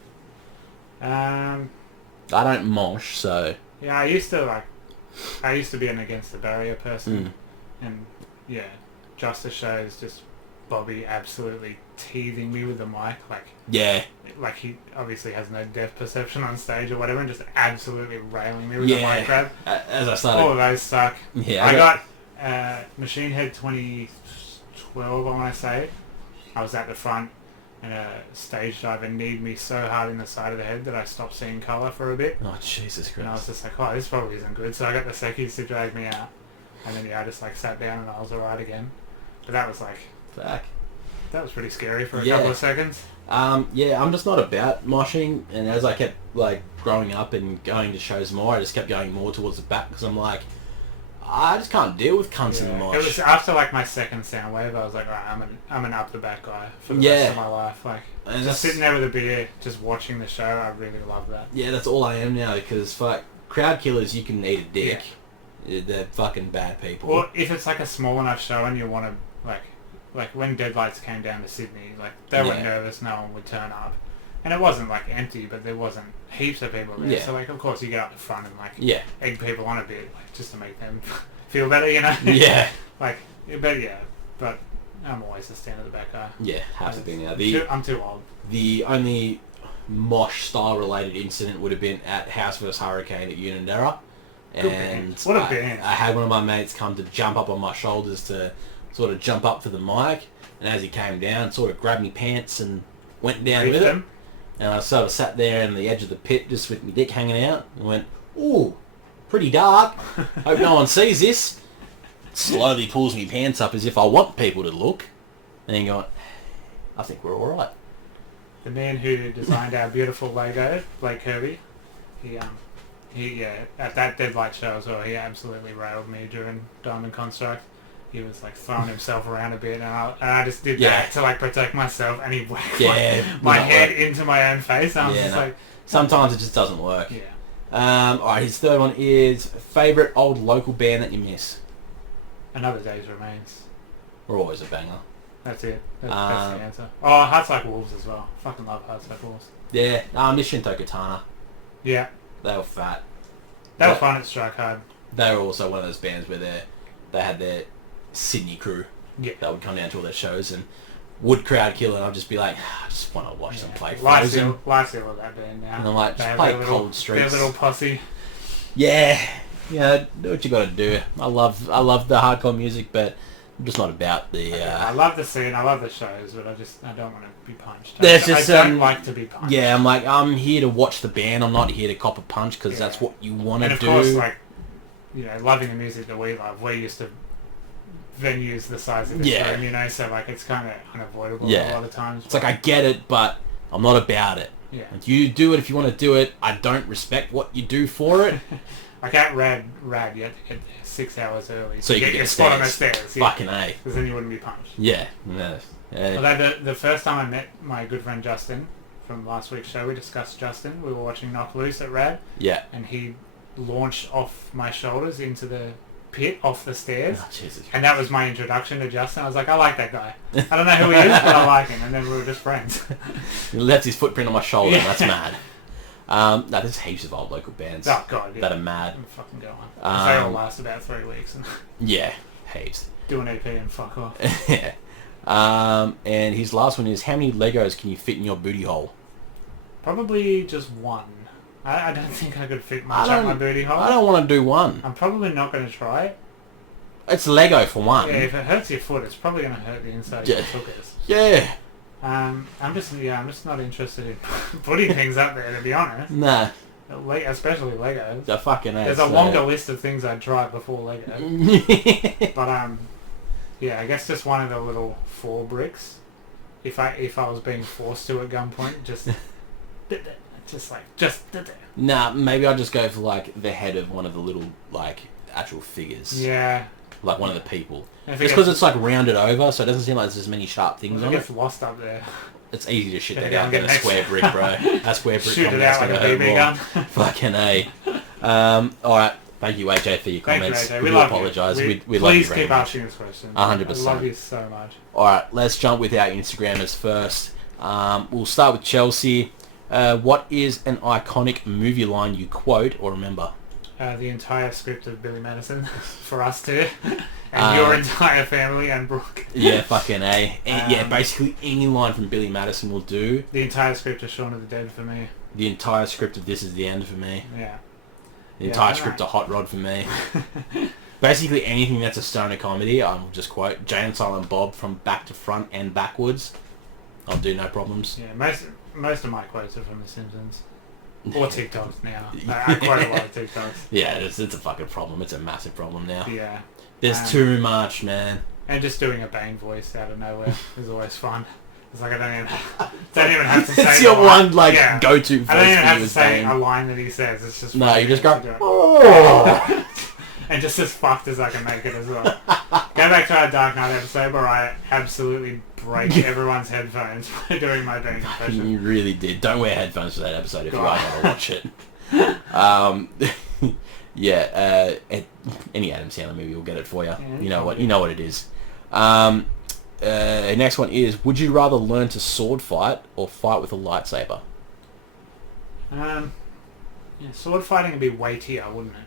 I don't mosh, so. Yeah, I used to be an against the barrier person, and yeah, Justice shows just Bobby absolutely teasing me with the mic, like he obviously has no depth perception on stage or whatever, and just absolutely railing me with the mic grab. As I started, all of those suck. Yeah, I got Machine Head 2012, I want to say. I was at the front and a stage diver kneed me so hard in the side of the head that I stopped seeing colour for a bit. Oh, Jesus And I was Christ. just like, oh, this probably isn't good. So I got the seckies to drag me out. And then, I just, like, sat down and I was alright again. But that was, like... Fuck. That was pretty scary for a couple of seconds. Yeah, I'm just not about moshing, and as I kept, like, growing up and going to shows more, I just kept going more towards the back, because I'm like, I just can't deal with cunts in the mosh. It was after, like, my second sound wave, I was like, right, I'm an up the back guy for the rest of my life. Like, and just sitting there with a beer, just watching the show, I really love that. Yeah, that's all I am now, because, fuck, crowd killers, you can eat a dick. Yeah. They're fucking bad people. Or if it's, like, a small enough show and you want to, like when Deadlights came down to Sydney, like, they were nervous no one would turn up. And it wasn't, like, empty, but there wasn't heaps of people there. Yeah. So, like, of course, you get up the front and, like, egg people on a bit, like, just to make them feel better, you know? Yeah. but I'm always the stand at the back guy. Yeah, has to be now. I'm too old. The only mosh-style related incident would have been at House vs. Hurricane at Unanderra. And what a band. I had one of my mates come to jump up on my shoulders to sort of jump up to the mic, and as he came down, sort of grabbed me pants and went down with him. And I sort of sat there on the edge of the pit just with my dick hanging out and went, ooh, pretty dark. Hope no one sees this. Slowly pulls me pants up as if I want people to look. And then going, I think we're all right. The man who designed our beautiful Lego, Blake Kirby, he at that Deadlight show as well, he absolutely railed me during Diamond Construct. He was like throwing himself around a bit, and I just did that to like protect myself, and he whacked my head into my own face. And I was like, sometimes it just doesn't work. Yeah. Alright, his third one is favourite old local band that you miss. Another Days Remains. We're always a banger. That's it. That's the answer. Oh, Hearts Like Wolves as well. Fucking love Hearts Like Wolves. Yeah, I miss Shinto Katana. Yeah. They were fat. They were fun at Strike Hard. They were also one of those bands where they had their Sydney crew that would come down to all their shows and would crowd kill, and I'd just be like, I just want to watch them play Frozen. Lifesteal of that band now. And I'm like, just play Cold Streets. Their little posse. Yeah, do what you got to do. I love the hardcore music, but I'm just not about the... I love the scene, I love the shows, but I don't want to be punched. I don't like to be punched. Yeah, I'm like, I'm here to watch the band, I'm not here to cop a punch, because that's what you want to do. And of course, like, loving the music that we love, we're used to venues the size of this room, so like it's kind of unavoidable a lot of times. It's like, I get it, but I'm not about it. Yeah. Like, you do it if you want to do it. I don't respect what you do for it. Like at Rad, you have to get 6 hours early. So you can get your spot on the stairs. Fucking A. Because then you wouldn't be punched. Yeah. Although the first time I met my good friend Justin from last week's show, we discussed Justin. We were watching Knock Loose at Rad. Yeah. And he launched off my shoulders into the pit off the stairs. Oh, Jesus. And that was my introduction to Justin. I was like, I like that guy. I don't know who he is, but I like him. And then we were just friends. He left his footprint on my shoulder, and that's mad. No, there's heaps of old local bands that are mad. I'm fucking going. They all last about 3 weeks. Yeah, heaps. Do an EP and fuck off. Yeah. And his last one is, how many Legos can you fit in your booty hole? Probably just one. I don't think I could fit much up my booty hole. I don't want to do one. I'm probably not going to try it. It's Lego for one. Yeah, if it hurts your foot, it's probably going to hurt the inside of your hookers. Yeah. I'm just not interested in putting things up there, to be honest. Nah. Especially Legos. The fucking ass. There's a longer list of things I'd try before Lego. But I guess just one of the little 4 bricks. If I was being forced to at gunpoint, just Nah, maybe I'll just go for like the head of one of the little like actual figures. Yeah. Like one of the people. It's because it's like rounded over, so it doesn't seem like there's as many sharp things on it. It gets lost up there. It's easy to shit that out than a square brick, bro. That square brick shoot it out like a BB gun. Fucking A. Alright, thank you AJ for your comments. AJ. We do apologise. We love you please keep asking us questions. 100%. I love you so much. Alright, let's jump with our Instagrammers first. We'll start with Chelsea. What is an iconic movie line you quote or remember? The entire script of Billy Madison for us two. And your entire family and Brooke. Yeah, fucking A. Basically any line from Billy Madison will do. The entire script of Shaun of the Dead for me. The entire script of This Is the End for me. Yeah. The entire script of Hot Rod for me. Basically anything that's a stoner comedy, I will just quote. Jay and Silent Bob from back to front and backwards. I'll do no problems. Yeah, most of my quotes are from The Simpsons. Or TikToks now. I quote a lot of TikToks. Yeah, it's a fucking problem. It's a massive problem now. Yeah. There's too much, man. And just doing a Bane voice out of nowhere is always fun. It's like I don't even have to say it's your one go-to voice. I don't even have to say a line that he says. It's just no, you just go. Oh. And just as fucked as I can make it as well. Go back to our Dark Knight episode where I absolutely break everyone's headphones by doing my Bane impression. You really did. Don't wear headphones for that episode if you are going to watch it. Yeah, any Adam Sandler movie will get it for you. Yeah, you know what it is. Next one is: would you rather learn to sword fight or fight with a lightsaber? Sword fighting would be weightier, wouldn't it?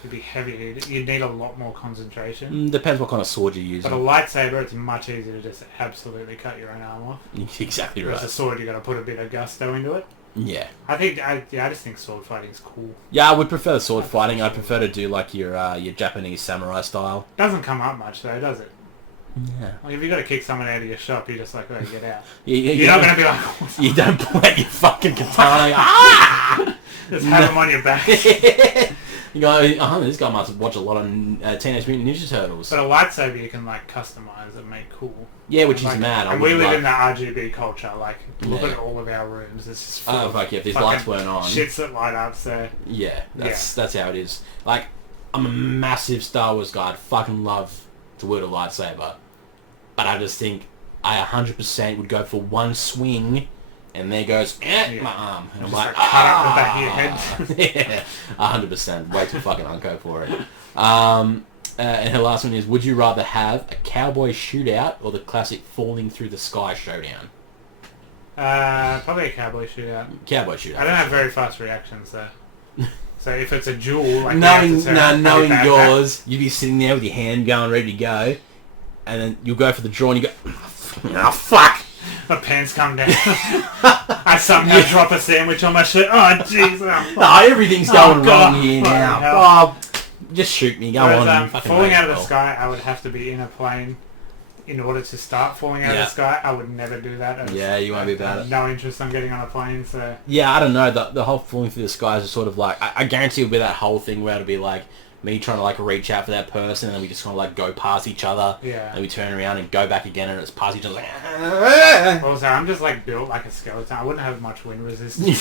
It'd be heavier. You'd need a lot more concentration. Depends what kind of sword you're using. But a lightsaber, it's much easier to just absolutely cut your own arm off. Exactly right. Whereas a sword, you got to put a bit of gusto into it. Yeah. I just think sword fighting's cool. Yeah, I would prefer the sword fighting. I'd prefer to do like your Japanese samurai style. Doesn't come up much though, does it? Yeah. Like if you got to kick someone out of your shop, you're just like, oh, get out. You're not going to be like... you don't pull out your fucking katana. Ah! Just have them on your back. You go, this guy must watch a lot of Teenage Mutant Ninja Turtles. But a lightsaber you can like customize and make cool. Yeah, which is mad. And we live in the RGB culture. Like, look at all of our rooms. It's just full of if these lights weren't on. Shits that light up, so... Yeah, that's how it is. Like, I'm a massive Star Wars guy. I fucking love the word of lightsaber. But I just think I 100% would go for one swing, and there goes my arm, and I'm like, cut up the back of your head. Yeah, 100%. Way too fucking unco for it. And her last one is: would you rather have a cowboy shootout or the classic falling through the sky showdown? Probably a cowboy shootout. Cowboy shootout. I don't have very fast reactions though. So if it's a duel, like knowing yours, you'd be sitting there with your hand going ready to go. And then you'll go for the draw and you go, oh fuck! My pants come down. I somehow drop a sandwich on my shirt. Oh jeez! Everything's going wrong here now. Oh, just shoot me. Go on. Falling out of the sky, I would have to be in a plane in order to start falling out of the sky. I would never do that. You won't be about it. No interest in getting on a plane. So yeah, I don't know. The whole falling through the skies is sort of like I guarantee it'll be that whole thing where it'll be like me trying to like reach out for that person, and then we just kind of like go past each other. Yeah. And we turn around and go back again, and it's past each other. Like. Also, I'm just like built like a skeleton. I wouldn't have much wind resistance.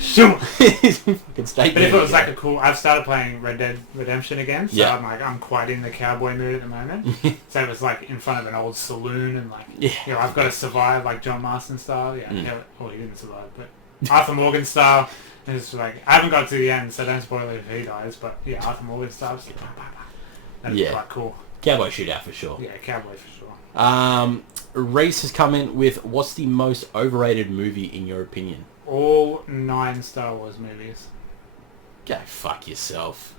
Shoot. But if it was like a cool, I've started playing Red Dead Redemption again, so I'm quite in the cowboy mood at the moment. So it was like in front of an old saloon, and like I've got to survive like John Marston style. Yeah. Well, he didn't survive, but Arthur Morgan style. And it's like, I haven't got to the end, so don't spoil it if he dies, but yeah, Arthur Morgan style. That'd be quite cool. Cowboy shootout for sure. Yeah, cowboy for sure. Reese has come in with, what's the most overrated movie in your opinion? All 9 Star Wars movies. Go fuck yourself.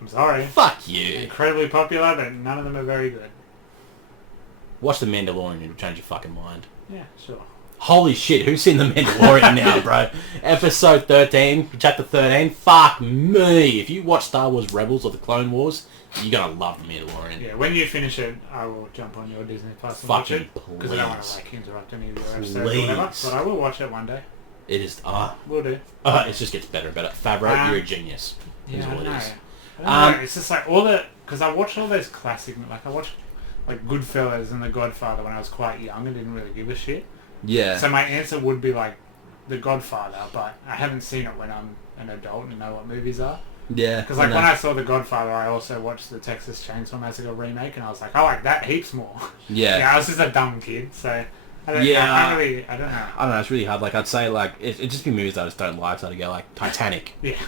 I'm sorry. Fuck you. Incredibly popular, but none of them are very good. Watch The Mandalorian, it'll change your fucking mind. Yeah, sure. Holy shit, who's seen The Mandalorian now, bro? Episode 13, chapter 13, fuck me. If you watch Star Wars Rebels or The Clone Wars, you're gonna love The Mandalorian. Yeah, when you finish it, I will jump on your Disney Plus and watch it. Because I don't want to like interrupt any of your episodes or whatever. But I will watch it one day. It is, will do. It just gets better and better. Favreau, you're a genius. Yeah, I know. I don't know. It's just like because I watched all those classic, like I watched like Goodfellas and The Godfather when I was quite young and didn't really give a shit. Yeah. So my answer would be like The Godfather, but I haven't seen it when I'm an adult and know what movies are. Yeah. Because like when I saw The Godfather, I also watched the Texas Chainsaw Massacre remake, and I was like, I like that heaps more. Yeah. I was just a dumb kid, so I don't know. I don't know. It's really hard. Like I'd say like it'd just be movies that I just don't like. So I'd go like Titanic. Yeah.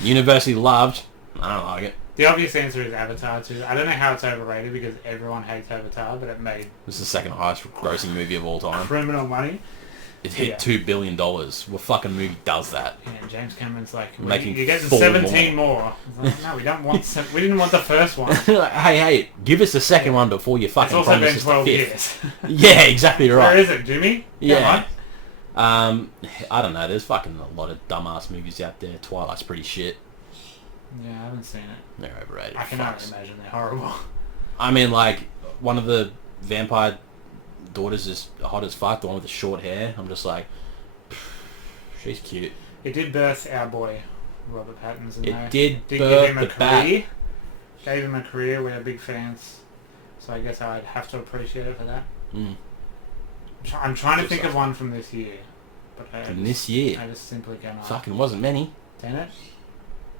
Universally loved. I don't like it. The obvious answer is Avatar too. I don't know how it's overrated because everyone hates Avatar, but it made... This is the second highest grossing movie of all time. Criminal money. It hit $2 billion. What fucking movie does that? Yeah, James Cameron's like, making you're getting 17 more. Like, no, we don't want... we didn't want the first one. Like, hey, give us the second one before you fucking promise us the fifth. It's also been 12 years. Yeah, exactly right. Where is it, Jimmy? Yeah. I don't know. There's fucking a lot of dumbass movies out there. Twilight's pretty shit. Yeah, I haven't seen it. They're overrated. I can only imagine they're horrible. I mean, like, one of the vampire daughter's just hot as fuck, the one with the short hair. I'm just like, she's cute. It did birth our boy, Robert Pattinson. It did give birth him a the career. bat. Gave him a career. We're big fans. So I guess I'd have to appreciate it for that. Mm. I'm trying to think of one from this year. But This year? I just simply cannot. Fucking wasn't many. Tenet?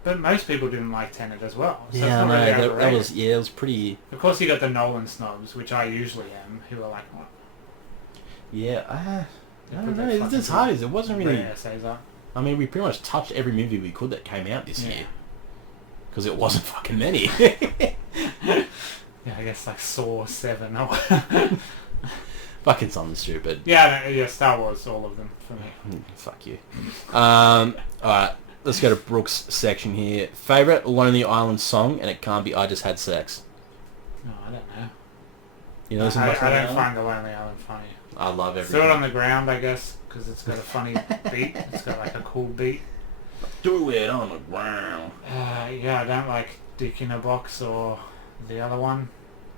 But most people didn't like Tenet as well. So Yeah, it's not no, really it was pretty... Of course you got the Nolan snobs, which I usually am, who are like, what? Yeah, I don't know, it's as hard as it wasn't really... essays up. I mean, we pretty much touched every movie we could that came out this year. Because it wasn't fucking many. Yeah, I guess like Saw 7 or fucking something stupid. Yeah, Star Wars, all of them for me. Fuck you. Alright, let's go to Brooks' section here. Favourite Lonely Island song, and it can't be I Just Had Sex. No, I don't know. You know, I don't find The Lonely Island funny. I love everything. Throw It on the Ground, I guess, because it's got a funny beat. It's got like a cool beat. Do it on the ground. Yeah, I don't like Dick in a Box or the other one,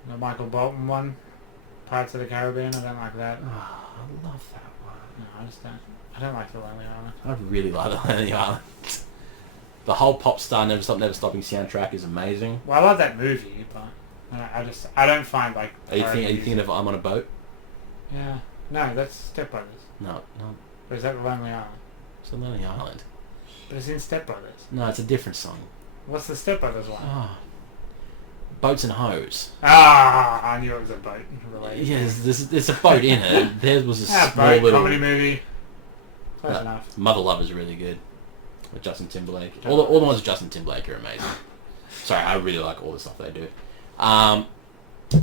the Michael Bolton one, Pirates of the Caribbean. I don't like that. Oh, I love that one. No, I just don't. I don't like The Lonely Island. I really like The Lonely Island. The whole Pop Star Never Stop Never Stopping soundtrack is amazing. Well, I love that movie, but I don't find like. Are you thinking of I'm on a Boat? Yeah. No, that's Step Brothers. No. Or is that The Lonely Island? It's The Lonely Island. But it's in Step Brothers. No, it's a different song. What's the Step Brothers one? Oh. Boats and Hoes. Ah, I knew it was a boat related. Yes, there's a boat in it. There was a small boat, little comedy movie. Close enough. Mother Love is really good with Justin Timberlake. All the ones with Justin Timberlake are amazing. Sorry, I really like all the stuff they do.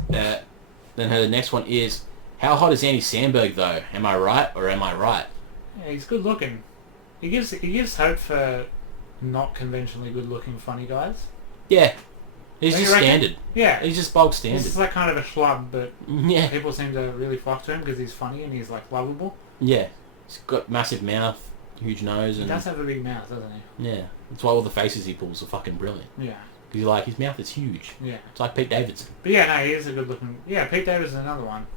Then the next one is, how hot is Andy Samberg though? Am I right or am I right? Yeah, he's good looking. He gives hope for not conventionally good looking funny guys. Yeah. He's Don't just you reckon? standard. Yeah. He's just bulk standard. He's like kind of a schlub, but Yeah. people seem to really flock to him because he's funny and he's like lovable. Yeah. He's got massive mouth, huge nose, He and does have a big mouth, doesn't he? yeah. That's why all the faces he pulls are fucking brilliant. Yeah. Because you're like, his mouth is huge. Yeah. It's like Pete Davidson. But yeah, no, he is a good looking... Yeah, Pete Davidson's another one.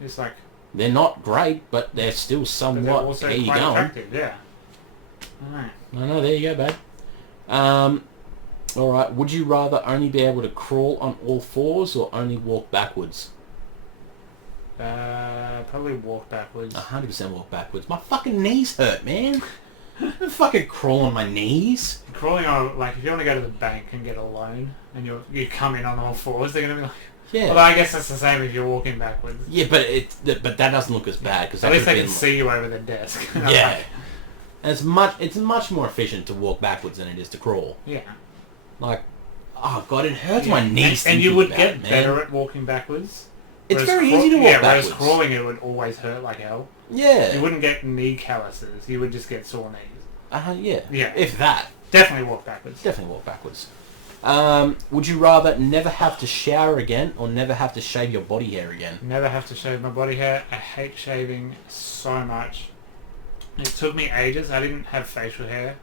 It's like... They're not great, but they're still But somewhat... they're also There you quite go. attractive, yeah. Alright. No, there you go, babe. Alright, would you rather only be able to crawl on all fours or only walk backwards? Probably walk backwards. 100% walk backwards. My fucking knees hurt, man. I don't fucking crawl on my knees. Crawling on, like, if you want to go to the bank and get a loan and you come in on all fours, they're going to be like... Yeah. Although I guess that's the same if you're walking backwards. Yeah, but that doesn't look as bad. Cause At least they can see you over the desk. Yeah. And it's much more efficient to walk backwards than it is to crawl. Yeah. Like, oh god, it hurts my knees. And you would get better at walking backwards. It's very easy to walk backwards. Whereas crawling it would always hurt like hell. Yeah. You wouldn't get knee calluses. You would just get sore knees. Yeah. Yeah. If that. Definitely walk backwards. Definitely walk backwards. Would you rather never have to shower again or never have to shave your body hair again? Never have to shave my body hair. I hate shaving so much. It took me ages. I didn't have facial hair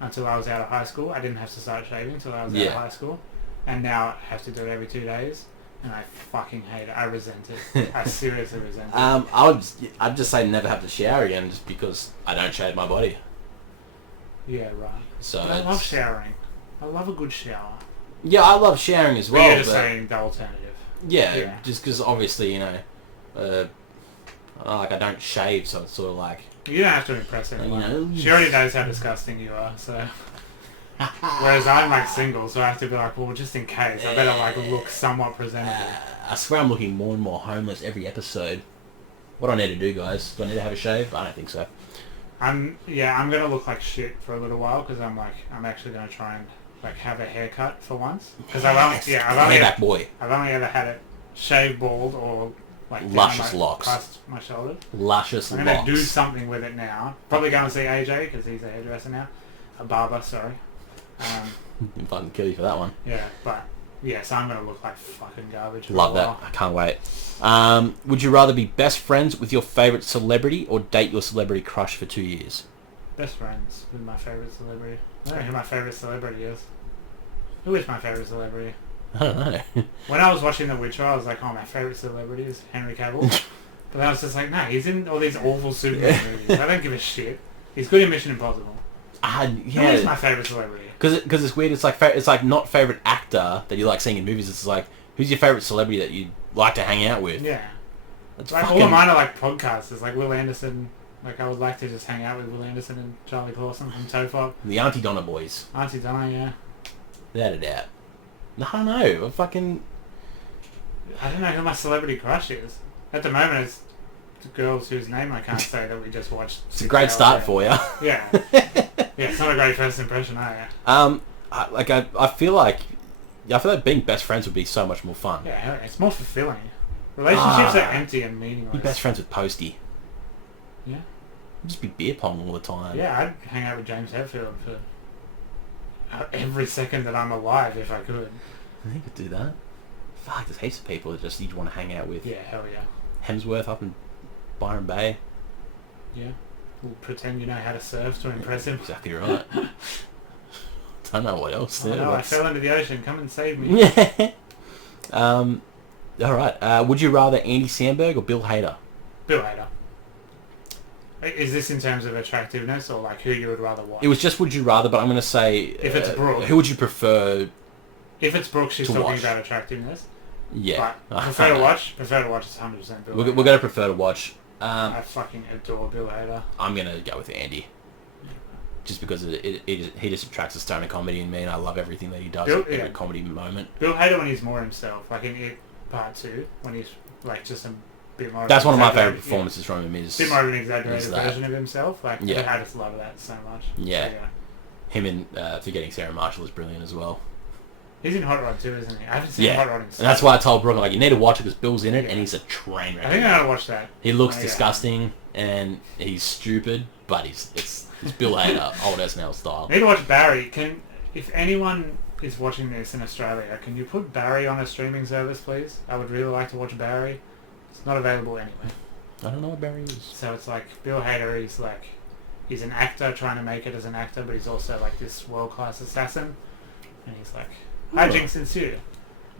until I was out of high school. I didn't have to start shaving until I was out of high school. And now I have to do it every 2 days. And I fucking hate it. I resent it. I seriously resent it. I'd just say never have to shower again just because I don't shave my body. Yeah, right. So but I love showering. I love a good shower. Yeah, I love showering as well. But you're just saying the alternative. Yeah, just because obviously, you know, like I don't shave, so it's sort of like... You don't have to impress anyone. You know, she already knows how disgusting you are, so... Whereas I'm like single, so I have to be like, well, just in case, I better like look somewhat presentable. I swear I'm looking more and more homeless every episode. What do I need to do, guys? Do I need to have a shave? I don't think so. I'm gonna look like shit for a little while because I'm actually gonna try and like have a haircut for once because I've only ever had it shaved bald or like luscious locks past my shoulder. Luscious I'm gonna do something with it now. Probably go and see AJ because he's a hairdresser now, a barber. Sorry. I'll fucking kill you for that one. Yeah, but yeah, so I'm gonna look like fucking garbage. Love that. I can't wait. Would you rather be best friends with your favourite celebrity or date your celebrity crush for 2 years? Best friends with my favourite celebrity. I don't know who my favourite celebrity is. Who is my favourite celebrity? I don't know. When I was watching The Witcher, I was like, oh, my favourite celebrity is Henry Cavill. But I was just like, no, he's in all these awful Superman movies. I don't give a shit. He's good in Mission Impossible. Yeah. He's my favourite celebrity. Because it's weird. It's like not favourite actor that you like seeing in movies. It's like, who's your favourite celebrity that you like to hang out with? Yeah. That's like fucking... all of mine are like podcasters. Like Will Anderson. Like I would like to just hang out with Will Anderson and Charlie Clausen from Tofop. The Auntie Donna boys. Auntie Donna, yeah. Without a doubt. No, I don't know. I don't know who my celebrity crush is. At the moment, it's the girls whose name I can't say that we just watched. It's a great start for you. Yeah. Yeah, it's not a great first impression, I feel like being best friends would be so much more fun. Yeah, it's more fulfilling. Relationships are empty and meaningless. Be best friends with Posty. Yeah. Just be beer pong all the time. Yeah, I'd hang out with James Hetfield for every second that I'm alive if I could. I think you could do that. Fuck, there's heaps of people that just you'd want to hang out with. Yeah, hell yeah. Hemsworth up in Byron Bay. Yeah. We'll pretend you know how to surf to impress him. Exactly right. Don't know what else. I fell into the ocean. Come and save me. Yeah. Alright. Would you rather Andy Samberg or Bill Hader? Bill Hader. Is this in terms of attractiveness or like who you would rather watch? It was just would you rather, but I'm going to say... If it's Brooke. Who would you prefer? If it's Brooke, she's talking watch. about attractiveness. Yeah. But prefer to watch is 100% Bill Hader. We're going to prefer to watch. I fucking adore Bill Hader. I'm going to go with Andy. Just because he just attracts a stoner comedy in me, and I love everything that he does at every comedy moment. Bill Hader when he's more himself, like in It Part 2, when he's like just a bit more... That's one of my favourite performances from him is... A bit more of an exaggerated version of himself. Like, yeah. I just love that so much. Yeah. So, yeah. Him in Forgetting Sarah Marshall is brilliant as well. He's in Hot Rod too, isn't he? I haven't seen Hot Rod in so and that's why I told Brooke, like, you need to watch it because Bill's in it and he's a train wreck. I think I gotta watch that. He looks disgusting and he's stupid, but it's Bill Hader, old SNL style. I need to watch Barry. If anyone is watching this in Australia, can you put Barry on a streaming service, please? I would really like to watch Barry. It's not available anywhere. I don't know what Barry is. So it's like Bill Hader is like, he's an actor trying to make it as an actor, but he's also like this world-class assassin. And he's like, hijinks ensue.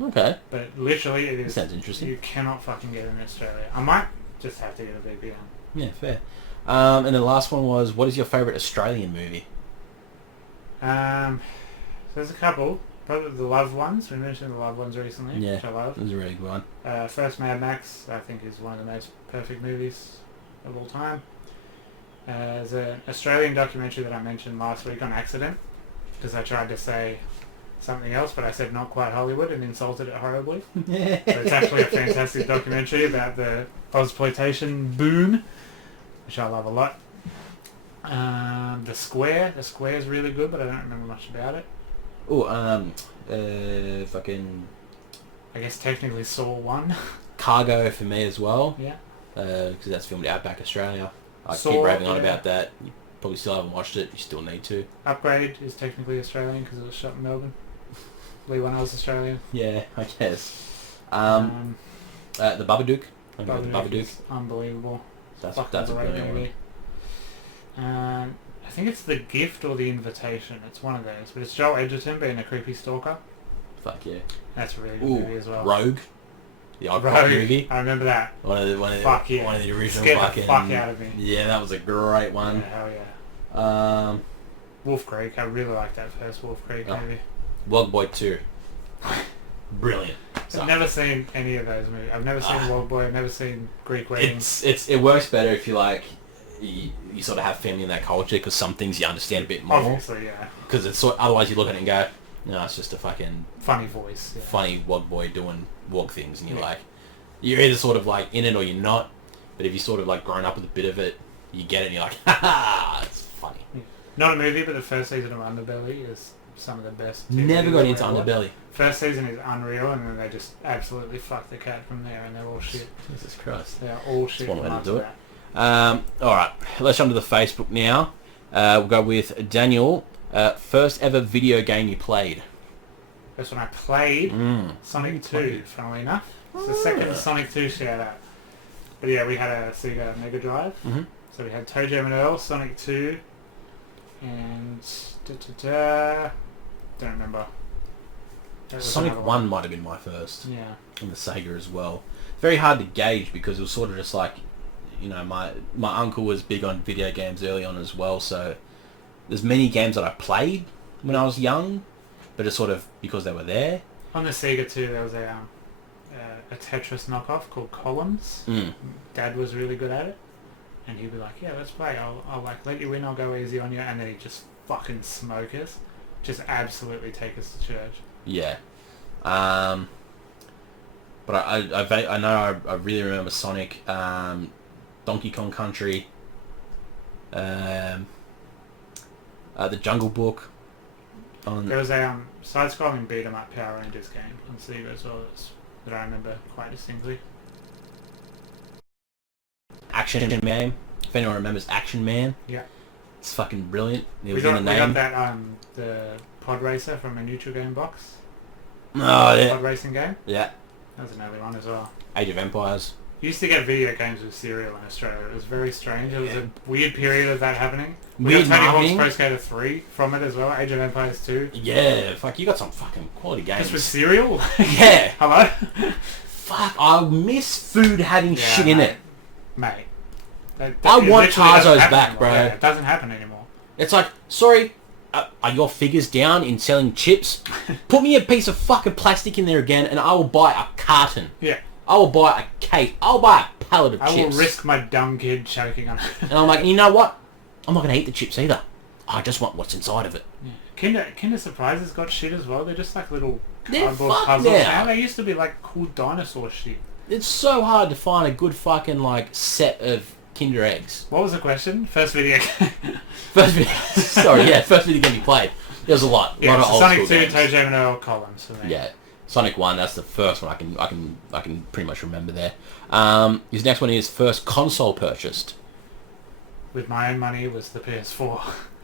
Okay. But literally it is... Sounds interesting. You cannot fucking get it in Australia. I might just have to get a VPN. Yeah, fair. And the last one was, what is your favourite Australian movie? There's a couple. Probably the Loved Ones. We mentioned the Loved Ones recently, which I love. It was a really good one. First Mad Max, I think, is one of the most perfect movies of all time. There's an Australian documentary that I mentioned last week on accident, because I tried to say something else, but I said Not Quite Hollywood and insulted it horribly. So it's actually a fantastic documentary about the Ozploitation boom, which I love a lot. The Square is really good, but I don't remember much about it. Fucking... I guess technically Saw 1. Cargo for me as well. Yeah. Because that's filmed Outback Australia. I Saw, keep raving on about that. You probably still haven't watched it. You still need to. Upgrade is technically Australian because it was shot in Melbourne. Lee One was Australian. Yeah, I guess. The Babadook. Babadook is unbelievable. That's a great brilliant movie. I think it's The Gift or The Invitation. It's one of those. But it's Joel Edgerton being a creepy stalker. Fuck yeah. That's a really good movie as well. Rogue. The Rogue movie. I remember that. One of the original Scared fucking... the fuck out of me. Yeah, that was a great one. Yeah, hell yeah. Wolf Creek. I really like that first Wolf Creek movie. Wog Boy 2. Brilliant. I've never seen any of those movies. I've never seen Wog Boy. I've never seen Greek Wedding. It works better if you like... You sort of have family in that culture because some things you understand a bit more. Obviously, yeah. Because it's otherwise you look at it and go, no, it's just a fucking funny voice, funny wog boy doing wog things, and you're like, you're either sort of like in it or you're not. But if you sort of like grown up with a bit of it, you get it, and you're like, ha ha, it's funny. Yeah. Not a movie, but the first season of Underbelly is some of the best. Never got into Underbelly. First season is unreal, and then they just absolutely fuck the cat from there, and they're all shit. Jesus Christ. They're all shit. That's one way to do it. Alright, let's jump to the Facebook now. We'll go with Daniel. First ever video game you played? First one I played, Sonic 2, funnily enough. It's the second Sonic 2 shout out. But yeah, we had a Sega Mega Drive. So we had Toe Jam and Earl, Sonic 2, and... don't remember. Sonic 1 might have been my first. Yeah. And the Sega as well. Very hard to gauge because it was sort of just like, you know, my uncle was big on video games early on as well, so there's many games that I played when I was young, but it's sort of because they were there. On the Sega too, there was a Tetris knockoff called Columns. Dad was really good at it, and he'd be like, "Yeah, let's play. I'll like let you win. I'll go easy on you," and then he'd just fucking smoke us, just absolutely take us to church. Yeah. But I know I really remember Sonic, Donkey Kong Country, the Jungle Book. There was a side-scrolling beat-em-up Power Rangers game on Sega as well that I remember quite distinctly. Action Man. If anyone remembers Action Man. Yeah. It's fucking brilliant. It was we in the name. got that the Pod Racer from a Neutral Game box. Oh yeah. Pod racing game. Yeah. That was an early one as well. Age of Empires. You used to get video games with cereal in Australia. It was very strange. It was a weird period of that happening. We Weird got Tony Hawk's marketing. Pro Skater 3 from it as well. Age of Empires 2. Yeah, fuck, you got some fucking quality games. Just with cereal? Yeah. Hello? Fuck, I miss food having Yeah, shit in mate. it. Mate. I want literally doesn't Tarzo's happen back, anymore. bro. Yeah, it doesn't happen anymore. It's like, sorry, are your figures down in selling chips? Put me a piece of fucking plastic in there again and I will buy a carton. Yeah. I will buy a cake. I'll buy a pallet of I chips. will risk my dumb kid choking on it. And I'm like, you know what? I'm not going to eat the chips either. I just want what's inside of it. Yeah. Kinder Surprises got shit as well. They're just like little They're cardboard fucked puzzles now. now. They used to be like cool dinosaur shit. It's so hard to find a good fucking like set of Kinder Eggs. What was the question? First video game. First video, first video game you played. There was a lot. A lot of old Sonic school 2, games. Toe Jam and Earl Collins for me. Yeah. Sonic 1, that's the first one I can pretty much remember there. His next one is first console purchased. With my own money was the PS4.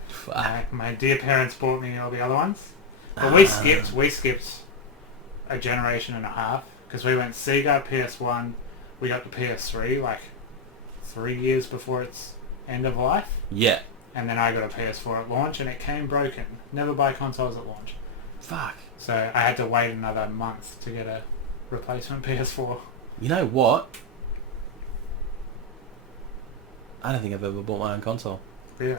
Fuck. My dear parents bought me all the other ones. But we skipped a generation and a half because we went Sega, PS1, we got the PS3 like 3 years before its end of life. Yeah. And then I got a PS4 at launch and it came broken. Never buy consoles at launch. Fuck. So I had to wait another month to get a replacement PS4. You know what? I don't think I've ever bought my own console. Really?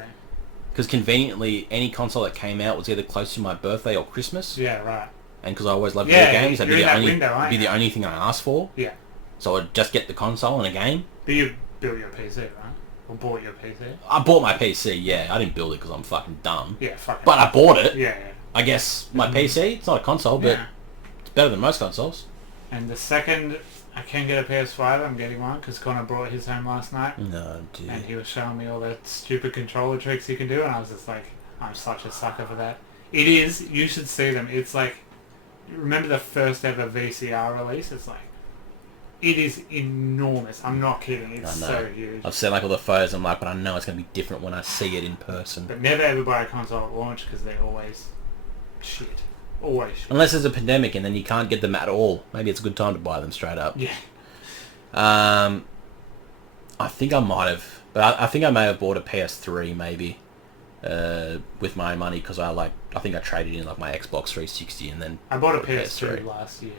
Because conveniently, any console that came out was either close to my birthday or Christmas. Yeah, right. And because I always loved Yeah, video games, that'd you're be in the that only, window, aren't be the you? only thing I asked for. Yeah. So I'd just get the console and a game. But you built your PC, right? Or bought your PC? I bought my PC, yeah. I didn't build it because I'm fucking dumb. Yeah, fucking. But I bought it. Yeah. I guess my PC, it's not a console, but Yeah. it's better than most consoles. And the second I can get a PS5, I'm getting one because Connor brought his home last night. No, dude. And he was showing me all the stupid controller tricks you can do, and I was just like, I'm such a sucker for that. It is, you should see them. It's like, remember the first ever VCR release? It's like, it is enormous. I'm not kidding. It's I know. so huge. I've seen like all the photos, I'm like, but I know it's going to be different when I see it in person. But never ever buy a console at launch because they're always shit. Always shit. Unless there's a pandemic and then you can't get them at all. Maybe it's a good time to buy them straight up. Yeah. I think I might have, but I think I may have bought a PS3 maybe with my own money because I think I traded in like my Xbox 360 and then I bought a PS2 last year.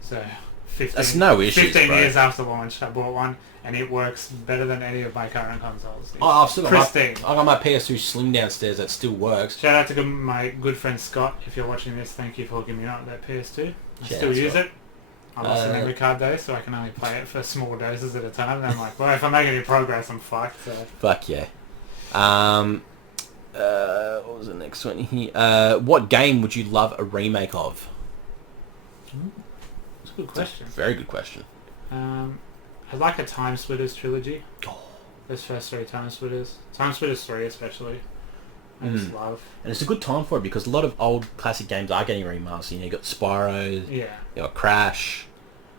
So 15, That's no issues, 15 bro. years after launch, I bought one, and it works better than any of my current consoles. It's Oh, I've still got pristine. I got my PS2 Slim downstairs that still works. Shout out to my good friend Scott. If you're watching this, thank you for hooking me up with that PS2. I Yeah, still use Scott. it. I lost a memory card though, so I can only play it for small doses at a time. And I'm like, well, if I make any progress, I'm fucked. So. Fuck yeah. What was the next one here? What game would you love a remake of? That's a good question. Very good question. I'd like a Time Splitters trilogy. Oh. Those first three Time Splitters. Time Splitters 3 especially. I just love. And it's a good time for it because a lot of old classic games are getting remastered. You know, you got Spyro, Yeah. you got Crash.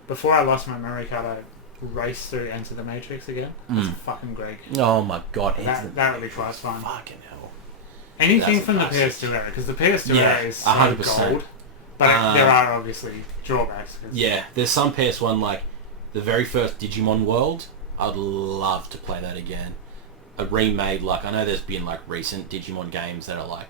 Before I lost my memory card, I raced through Enter the Matrix again. That's fucking great. Oh my god, That would be quite fun. fucking hell. Anything That's from the classic. PS2 era, because the PS2 Yeah, era is so 100%. gold. But there are obviously drawbacks. 'Cause Yeah, there's some PS1 like the very first Digimon World. I'd love to play that again. A remade, like I know there's been like recent Digimon games that are like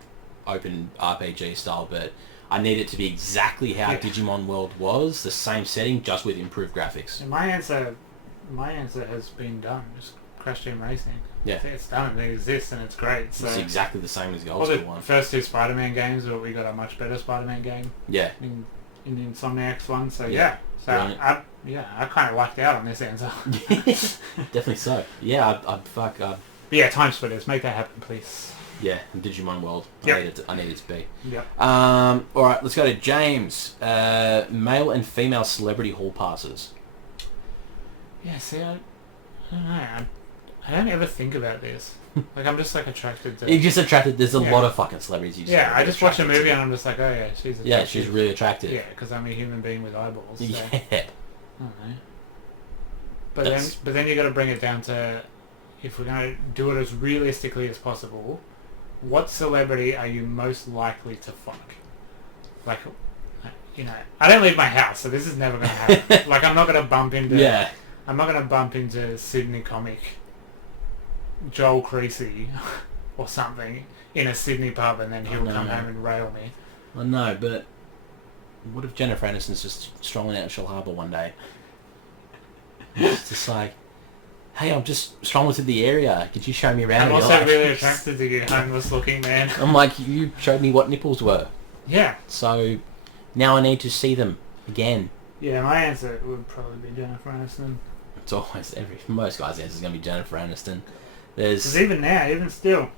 open RPG style, but I need it to be exactly how Digimon World was, the same setting, just with improved graphics. And my answer has been done. Just Crash Team Racing. Yeah. It's done. It exists and it's great. So it's exactly the same as the old school one. The first two Spider-Man games, but we got a much better Spider-Man game. Yeah. In the Insomniacs one. So yeah. So I kind of lucked out on this answer. Definitely so. Yeah. Time Splitters. Make that happen, please. Yeah, Digimon World. I need it to be. Yep. Alright, let's go to James. Male and female celebrity hall passes. Yeah, see, I don't know. I don't ever think about this. Like, I'm just, like, attracted to... You're just attracted... There's a lot of fucking celebrities you just I just watch a movie and I'm just like, oh, yeah, she's attractive. Yeah, she's really attractive. Yeah, because I'm a human being with eyeballs. So. Yeah. I don't know. But then you got to bring it down to... If we're going to do it as realistically as possible, what celebrity are you most likely to fuck? Like, you know, I don't leave my house, so this is never going to happen. Like, I'm not going to bump into... Yeah. I'm not going to bump into Sydney comic Joel Creasy or something in a Sydney pub and then he'll come home and rail me. I know, but what if Jennifer Aniston's just strolling out Shell Harbour one day? It's just like... Hey, I'm just strolling through the area. Could you show me around? I'm also really attracted to you, homeless looking man. I'm like, you showed me what nipples were. Yeah. So, now I need to see them again. Yeah, my answer would probably be Jennifer Aniston. It's always most guys' answer is going to be Jennifer Aniston. Because even now, even still,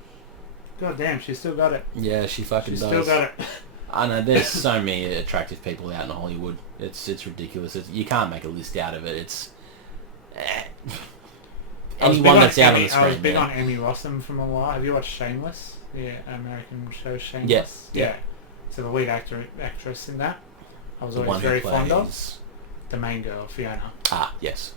god damn, she's still got it. Yeah, she fucking does. Still got it. I know, there's so many attractive people out in Hollywood. It's ridiculous. You can't make a list out of it. It's... anyone that's out on the screen. I was big on Emmy Rossum from a while. Have you watched Shameless? The American show Shameless? Yeah. So the lead actress in that, I was always very fond of. The main girl, Fiona. Ah, yes.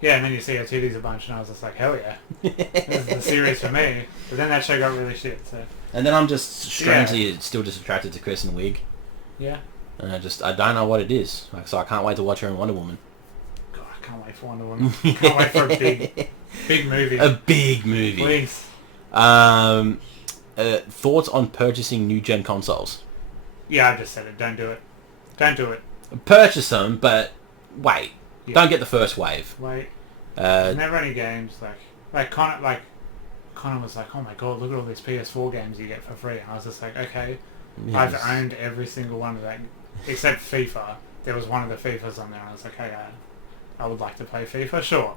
Yeah, and then you see her titties a bunch, and I was just like, hell yeah. This is the series for me. But then that show got really shit, so... And then I'm just strangely still just attracted to Kristen Wiig. Yeah. And I don't know what it is. So I can't wait to watch her in Wonder Woman. God, I can't wait for Wonder Woman. Can't wait for a big movie. A big movie. Please. Thoughts on purchasing new gen consoles? Yeah, I just said it. Don't do it. Don't do it. Purchase them, but wait. Yeah. Don't get the first wave. Wait. There's never any games like Connor was like, oh my god, look at all these PS4 games you get for free, and I was just like, okay, yes. I've owned every single one of that except FIFA. There was one of the FIFAs on there, and I was like, hey, I would like to play FIFA, sure.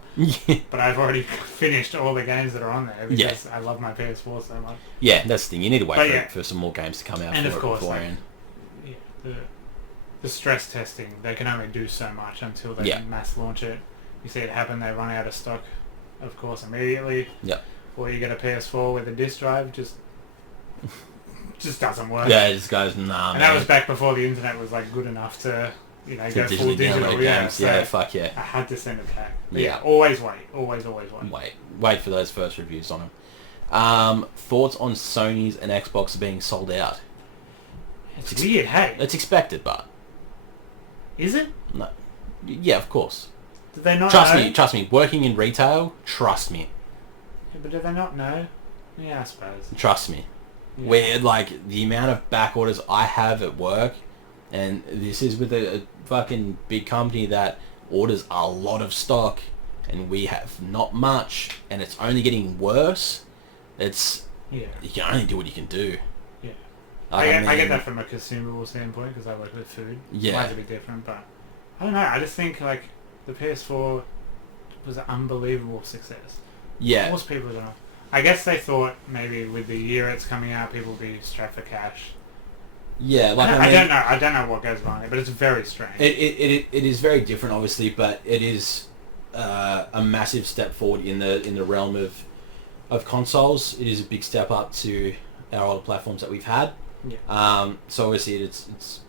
But I've already finished all the games that are on there because I love my PS4 so much. Yeah, that's the thing. You need to wait for some more games to come out. And of course, the stress testing, they can only do so much until they mass launch it. You see it happen, they run out of stock, of course, immediately. Yep. Or you get a PS4 with a disc drive, just doesn't work. Yeah, it just goes, nah, and that was back before the internet was like good enough to, you know, go full digital. Games. So fuck yeah. I had to send it back. Yeah, always wait. Always wait. Wait for those first reviews on them. Thoughts on Sony's and Xbox being sold out? It's weird, hey? It's expected, but... Is it? No. Yeah, of course. Did they not Trust me. Working in retail, trust me. Yeah, but did they not know? Yeah, I suppose. Trust me. Yeah. Where, like, the amount of back orders I have at work, and this is with a fucking big company that orders a lot of stock, and we have not much, and it's only getting worse. It's... Yeah. You can only do what you can do. Yeah. I get that from a consumable standpoint, because I work with food. Yeah. Mine's a bit different, but... I don't know, I just think, like, the PS4 was an unbelievable success. Yeah. Most people don't know. I guess they thought maybe with the year it's coming out, people will be strapped for cash. Yeah, like I don't know what goes on there, but it's very strange. It is very different, obviously, but it is a massive step forward in the realm of consoles. It is a big step up to our older platforms that we've had. Yeah. So obviously it's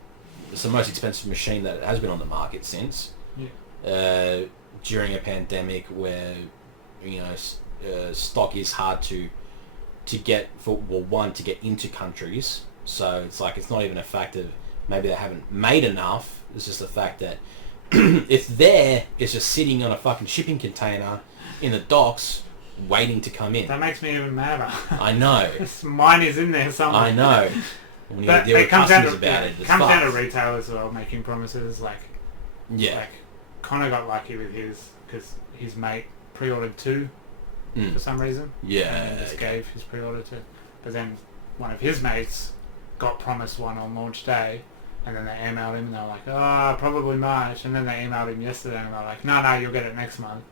the most expensive machine that has been on the market since. Yeah. During a pandemic where, you know, stock is hard to get to get into countries. So it's like, it's not even a fact of maybe they haven't made enough. It's just the fact that it's there, it's just sitting on a fucking shipping container in the docks waiting to come in. That makes me even madder. I know. Mine is in there somewhere. I know. when you But deal it with comes down customers to about it, it it's comes down to fucked. retail as well, making promises. Like Connor got lucky with his because his mate pre-ordered 2 for some reason. Yeah. And he just gave his pre-order to. But then one of his mates got promised one on launch day, and then they emailed him and they were like, "Oh, probably March." And then they emailed him yesterday and they're like, "No, you'll get it next month."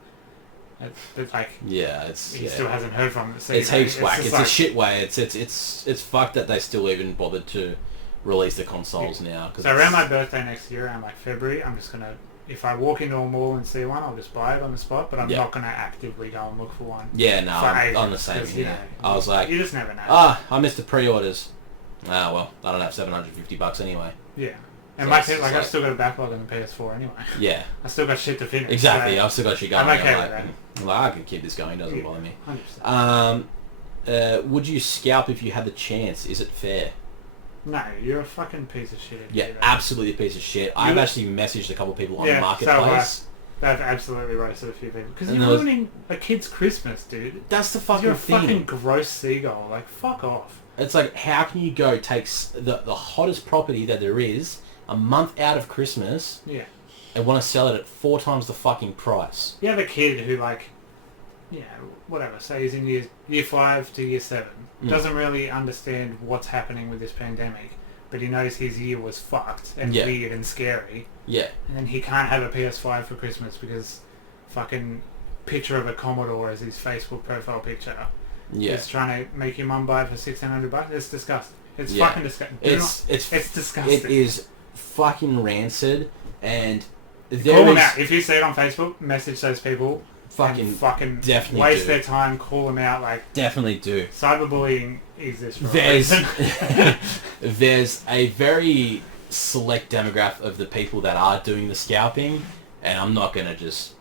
It's like he still hasn't heard from it. So it's heaps whack. It's like, a shit way. It's fucked that they still even bothered to release the consoles now. So around my birthday next year, around like February, I'm just gonna. If I walk into a mall and see one, I'll just buy it on the spot. But I'm not gonna actively go and look for one. Yeah, no, I'm on the same. Yeah, I was like, you just never know. I missed the pre-orders. Ah, well, I don't have $750 anyway. Yeah. And So I've still got a backlog on the PS4 anyway. Yeah. I still got shit to finish. Exactly, So I've still got shit going. I'm okay with that. I'm like, I can keep this going, doesn't bother me. 100%. Would you scalp if you had the chance? Is it fair? No, you're a fucking piece of shit. Yeah, absolutely a piece of shit. I've actually messaged a couple of people on the marketplace. They've absolutely roasted a few people. Because And you're ruining a kid's Christmas, dude. That's the fucking You're a thing. fucking gross seagull. Like, fuck off. It's like, how can you go take the hottest property that there is a month out of Christmas and want to sell it at 4 times the fucking price? You have a kid who, like, whatever, say he's in year 5 to year 7, doesn't really understand what's happening with this pandemic, but he knows his year was fucked and weird and scary. Yeah. And then he can't have a PS5 for Christmas because fucking picture of a Commodore as his Facebook profile picture. Yeah. He's trying to make your mum buy it for $1,600. It's disgusting. It's fucking disgusting. It's disgusting. It is fucking rancid, and call them out. If you see it on Facebook, message those people. Fucking definitely waste their time. Call them out. Like, definitely do. Cyberbullying exists for a reason. There's a very select demographic of the people that are doing the scalping, and I'm not gonna just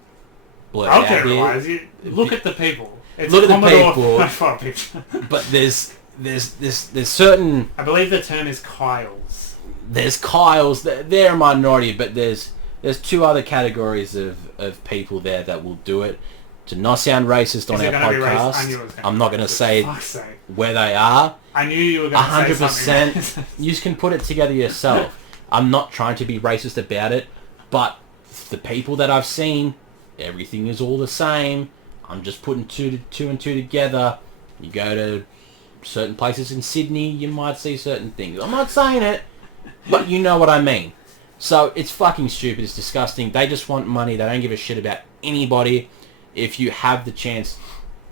blurt I'll it out generalize here. Look at the people. It's look at the Commodore people. profile picture. But there's certain. I believe the term is Kyles. There's Kyles. They're a minority, but there's 2 other categories of people there that will do it. To not sound racist on our podcast, I'm not going to say where they are. I knew you were going to say 100%. You can put it together yourself. I'm not trying to be racist about it, but the people that I've seen, everything is all the same. I'm just putting two and two together. You go to certain places in Sydney, you might see certain things. I'm not saying it, but you know what I mean. So it's fucking stupid. It's disgusting. They just want money. They don't give a shit about anybody. If you have the chance,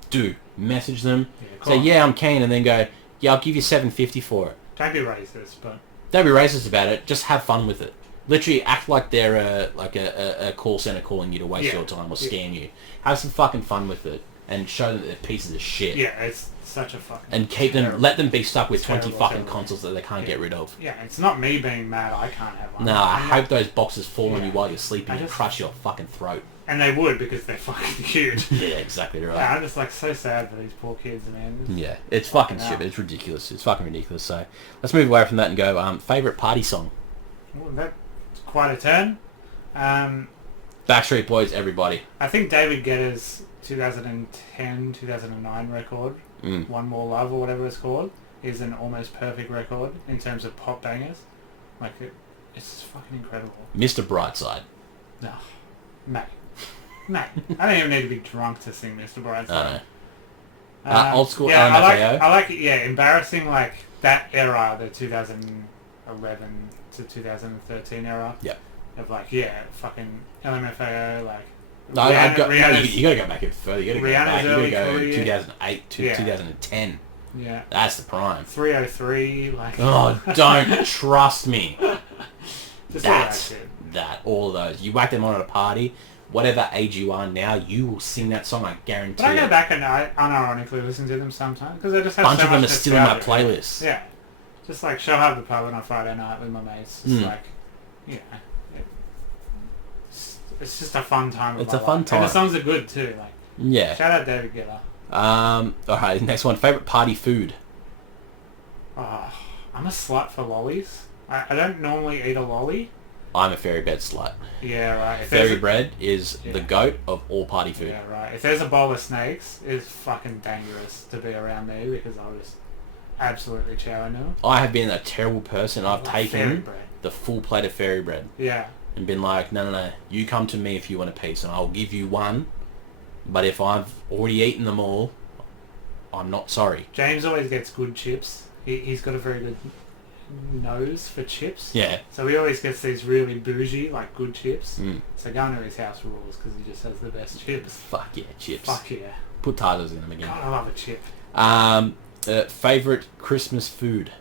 do message them. Say, I'm keen, and then go, I'll give you $750 for it. Don't be racist, but don't be racist about it. Just have fun with it. Literally act like they're a call center calling you to waste your time or scam you. Have some fucking fun with it and show them that they're pieces of shit. Yeah, it's such a fucking... And keep them, let them be stuck with 20 fucking consoles that they can't get rid of. Yeah, it's not me being mad I can't have one. No, I hope those boxes fall on you while you're sleeping and crush your fucking throat. And they would, because they're fucking huge. Yeah, exactly right. Yeah, I'm just like so sad for these poor kids, man. Yeah, it's fucking stupid. It's ridiculous. It's fucking ridiculous. So let's move away from that and go, favourite party song? Well, that's quite a turn. Backstreet Boys, Everybody. I think David Guetta's 2010, 2009 record, One More Love or whatever it's called, is an almost perfect record in terms of pop bangers. Like, it's fucking incredible. Mr. Brightside. No, mate. I don't even need to be drunk to sing Mr. Brightside. Old school LMFAO? I like it, embarrassing, like, that era, the 2011 to 2013 era. Yeah. Of, like, fucking LMFAO, like... No, you gotta go back even further. You gotta go 2008 to 2010. Yeah. That's the prime. 303, like... Oh, don't trust me. Just all of those. You whack them on at a party, whatever age you are now, you will sing that song, I guarantee. But I go back and I unironically listen to them sometimes, because I just have a bunch so of them much are still in my nostalgia. playlist. Yeah. Just like show up at the pub on a Friday night with my mates. It's like, it's just a fun time. It's a fun time. And the songs are good too. Like, yeah. Shout out David Guetta. Alright, next one. Favourite party food? Oh, I'm a slut for lollies. I don't normally eat a lolly. I'm a fairy bread slut. Yeah, right. Fairy bread is the goat of all party food. Yeah, right. If there's a bowl of snakes, it's fucking dangerous to be around me because absolutely chow now. I have been a terrible person. I've Fairy taken bread. the full plate of fairy bread Yeah. and been like, no, you come to me if you want a piece and I'll give you one. But if I've already eaten them all, I'm not sorry. James always gets good chips. He's got a very good nose for chips. Yeah. So he always gets these really bougie, like good chips. Mm. So going to his house rules because he just has the best chips. Fuck yeah, chips. Fuck yeah. Put tartars in them again. God, I love a chip. Favourite Christmas food?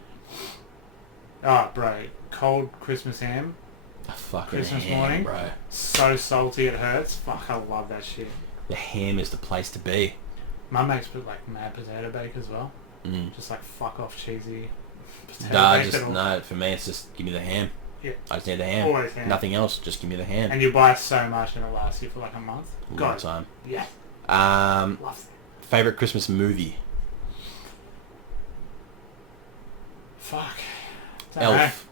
Oh, bro. Cold Christmas ham. A fucking Christmas ham, morning. bro. So salty it hurts. Fuck, I love that shit. The ham is the place to be. My mates put like mad potato bake as well. Mm. Just like fuck off cheesy potato Nah, bake. no, for me it's just give me the ham. Yeah. I just need the ham. Always ham. Nothing else, just give me the ham. And you buy so much and it lasts you for like a month. Long time. Yeah. Um, Love it. Favourite Christmas movie? Fuck. Elf.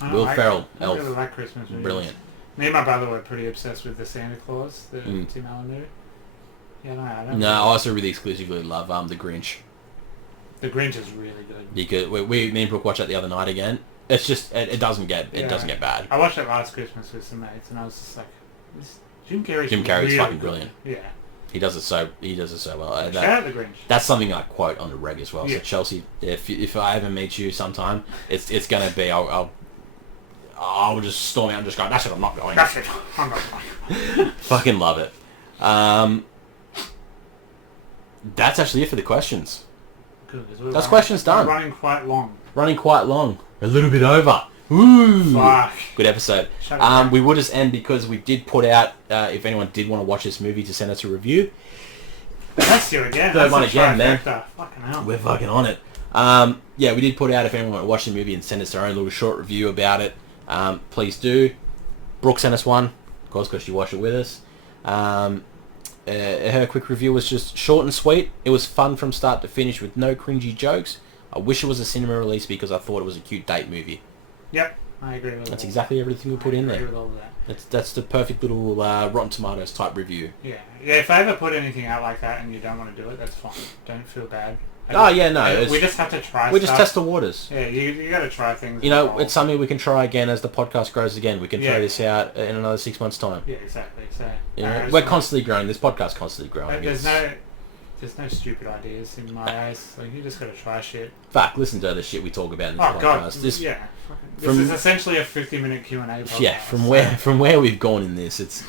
I don't Will like- Ferrell. I don't Elf. really like Christmas movies. Brilliant. Me and my brother were pretty obsessed with the Santa Claus, the Mm. Tim Allen movie. Yeah, I don't No, I know. also really exclusively love the Grinch. The Grinch is really good. Because me and Brooke watched that the other night again. It's just it doesn't get bad. I watched it last Christmas with some mates, and I was just like, Jim Carrey's Carrey's fucking good. brilliant. Yeah. He does it so well. And Shout out the Grinch. that's something I quote on the reg as well. Yeah. So Chelsea, if I ever meet you sometime, it's gonna be I'll just storm out and just go, that's it, I'm not going. That's it. I'm not going. Fucking love it. That's actually it for the questions. Good, 'cause That's questions done. We're running quite long. Running quite long. A little bit over. Ooh. Fuck. Good episode. Shut it down. We will just end because we did put out, if anyone did want to watch this movie, to send us a review. That's you again. Third That's one a again, man. trifecta. Fucking hell. We're fucking on it. Yeah, we did put out if anyone wanted to watch the movie and send us their own little short review about it. Please do. Brooke sent us one, of course, because she watched it with us. Her quick review was just short and sweet. It was fun from start to finish with no cringy jokes. I wish it was a cinema release because I thought it was a cute date movie. Yep, I agree with that. That's exactly everything we put in I agree there. with all of that. That's the perfect little Rotten Tomatoes type review. Yeah. Yeah, if I ever put anything out like that and you don't want to do it, that's fine. Don't feel bad. We just have to try We just stuff. test the waters. Yeah, you got to try things. You know, it's something we can try again as the podcast grows again. We can Yeah. throw this out in another 6 months' time. Yeah, exactly. So You know, it's we're not- constantly growing. This podcast's constantly growing. There's no stupid ideas in my eyes. Like, you just got to try shit. Fuck, listen to the shit we talk about in this Oh podcast. god, This, yeah. This from- is essentially a 50-minute Q&A podcast. yeah, from where we've gone in this, it's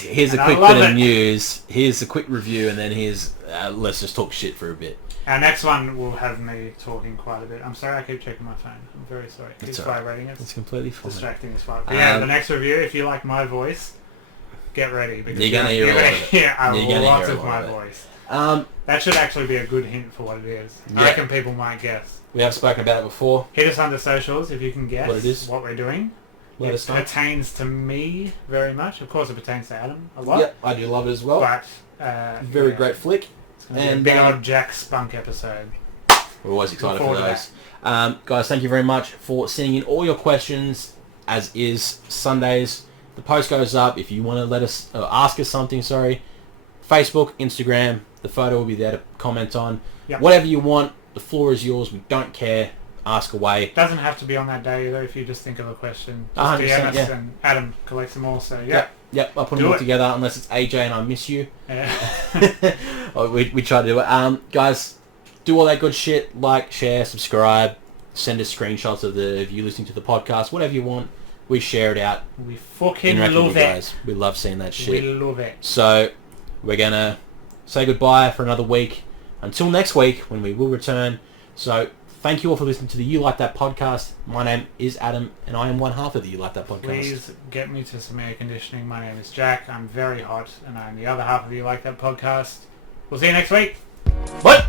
here's a And I quick love bit of it. news, here's a quick review, and then here's let's just talk shit for a bit. Our next one will have me talking quite a bit. I'm sorry I keep checking my phone. I'm very sorry. It's It's alright. vibrating. It's It's completely fine. distracting as fuck. But yeah, the next review, if you like my voice, get ready. Because You're gonna hear a lot of it. hear a You're gonna lot hear a of lot my of it. voice. Um, That should actually be a good hint for what it is. Yeah. I reckon people might guess. we have spoken about it before. Hit us under socials if you can guess What it is. what we're doing. Let It us know. pertains to me very much. Of course, it pertains to Adam a lot. Yep, I do love it as well. But Very yeah, great flick. It's gonna be a And, big old Jack Spunk episode. We're always excited for forward to those. Guys, thank you very much for sending in all your questions, as is Sundays. The post goes up if you want to let us, ask us something, Facebook, Instagram, the photo will be there to comment on. Yep. Whatever you want, the floor is yours, we don't care, ask away. It doesn't have to be on that day either. If you just think of a question, just 100%, DM us yeah. and Adam collects them all. So yeah. Yep, I'll put Do them all it. together unless it's AJ and I miss you. Yeah. we try to do it. Guys, do all that good shit. Like, share, subscribe. Send us screenshots of you listening to the podcast. Whatever you want. We share it out. We fucking Interact with love you it. guys. We love seeing that shit. We love it. So, we're going to say goodbye for another week. Until next week, when we will return. So, thank you all for listening to the You Like That podcast. My name is Adam, and I am one half of the You Like That podcast. Please get me to some air conditioning. My name is Jack. I'm very hot, and I'm the other half of You Like That podcast. We'll see you next week. What?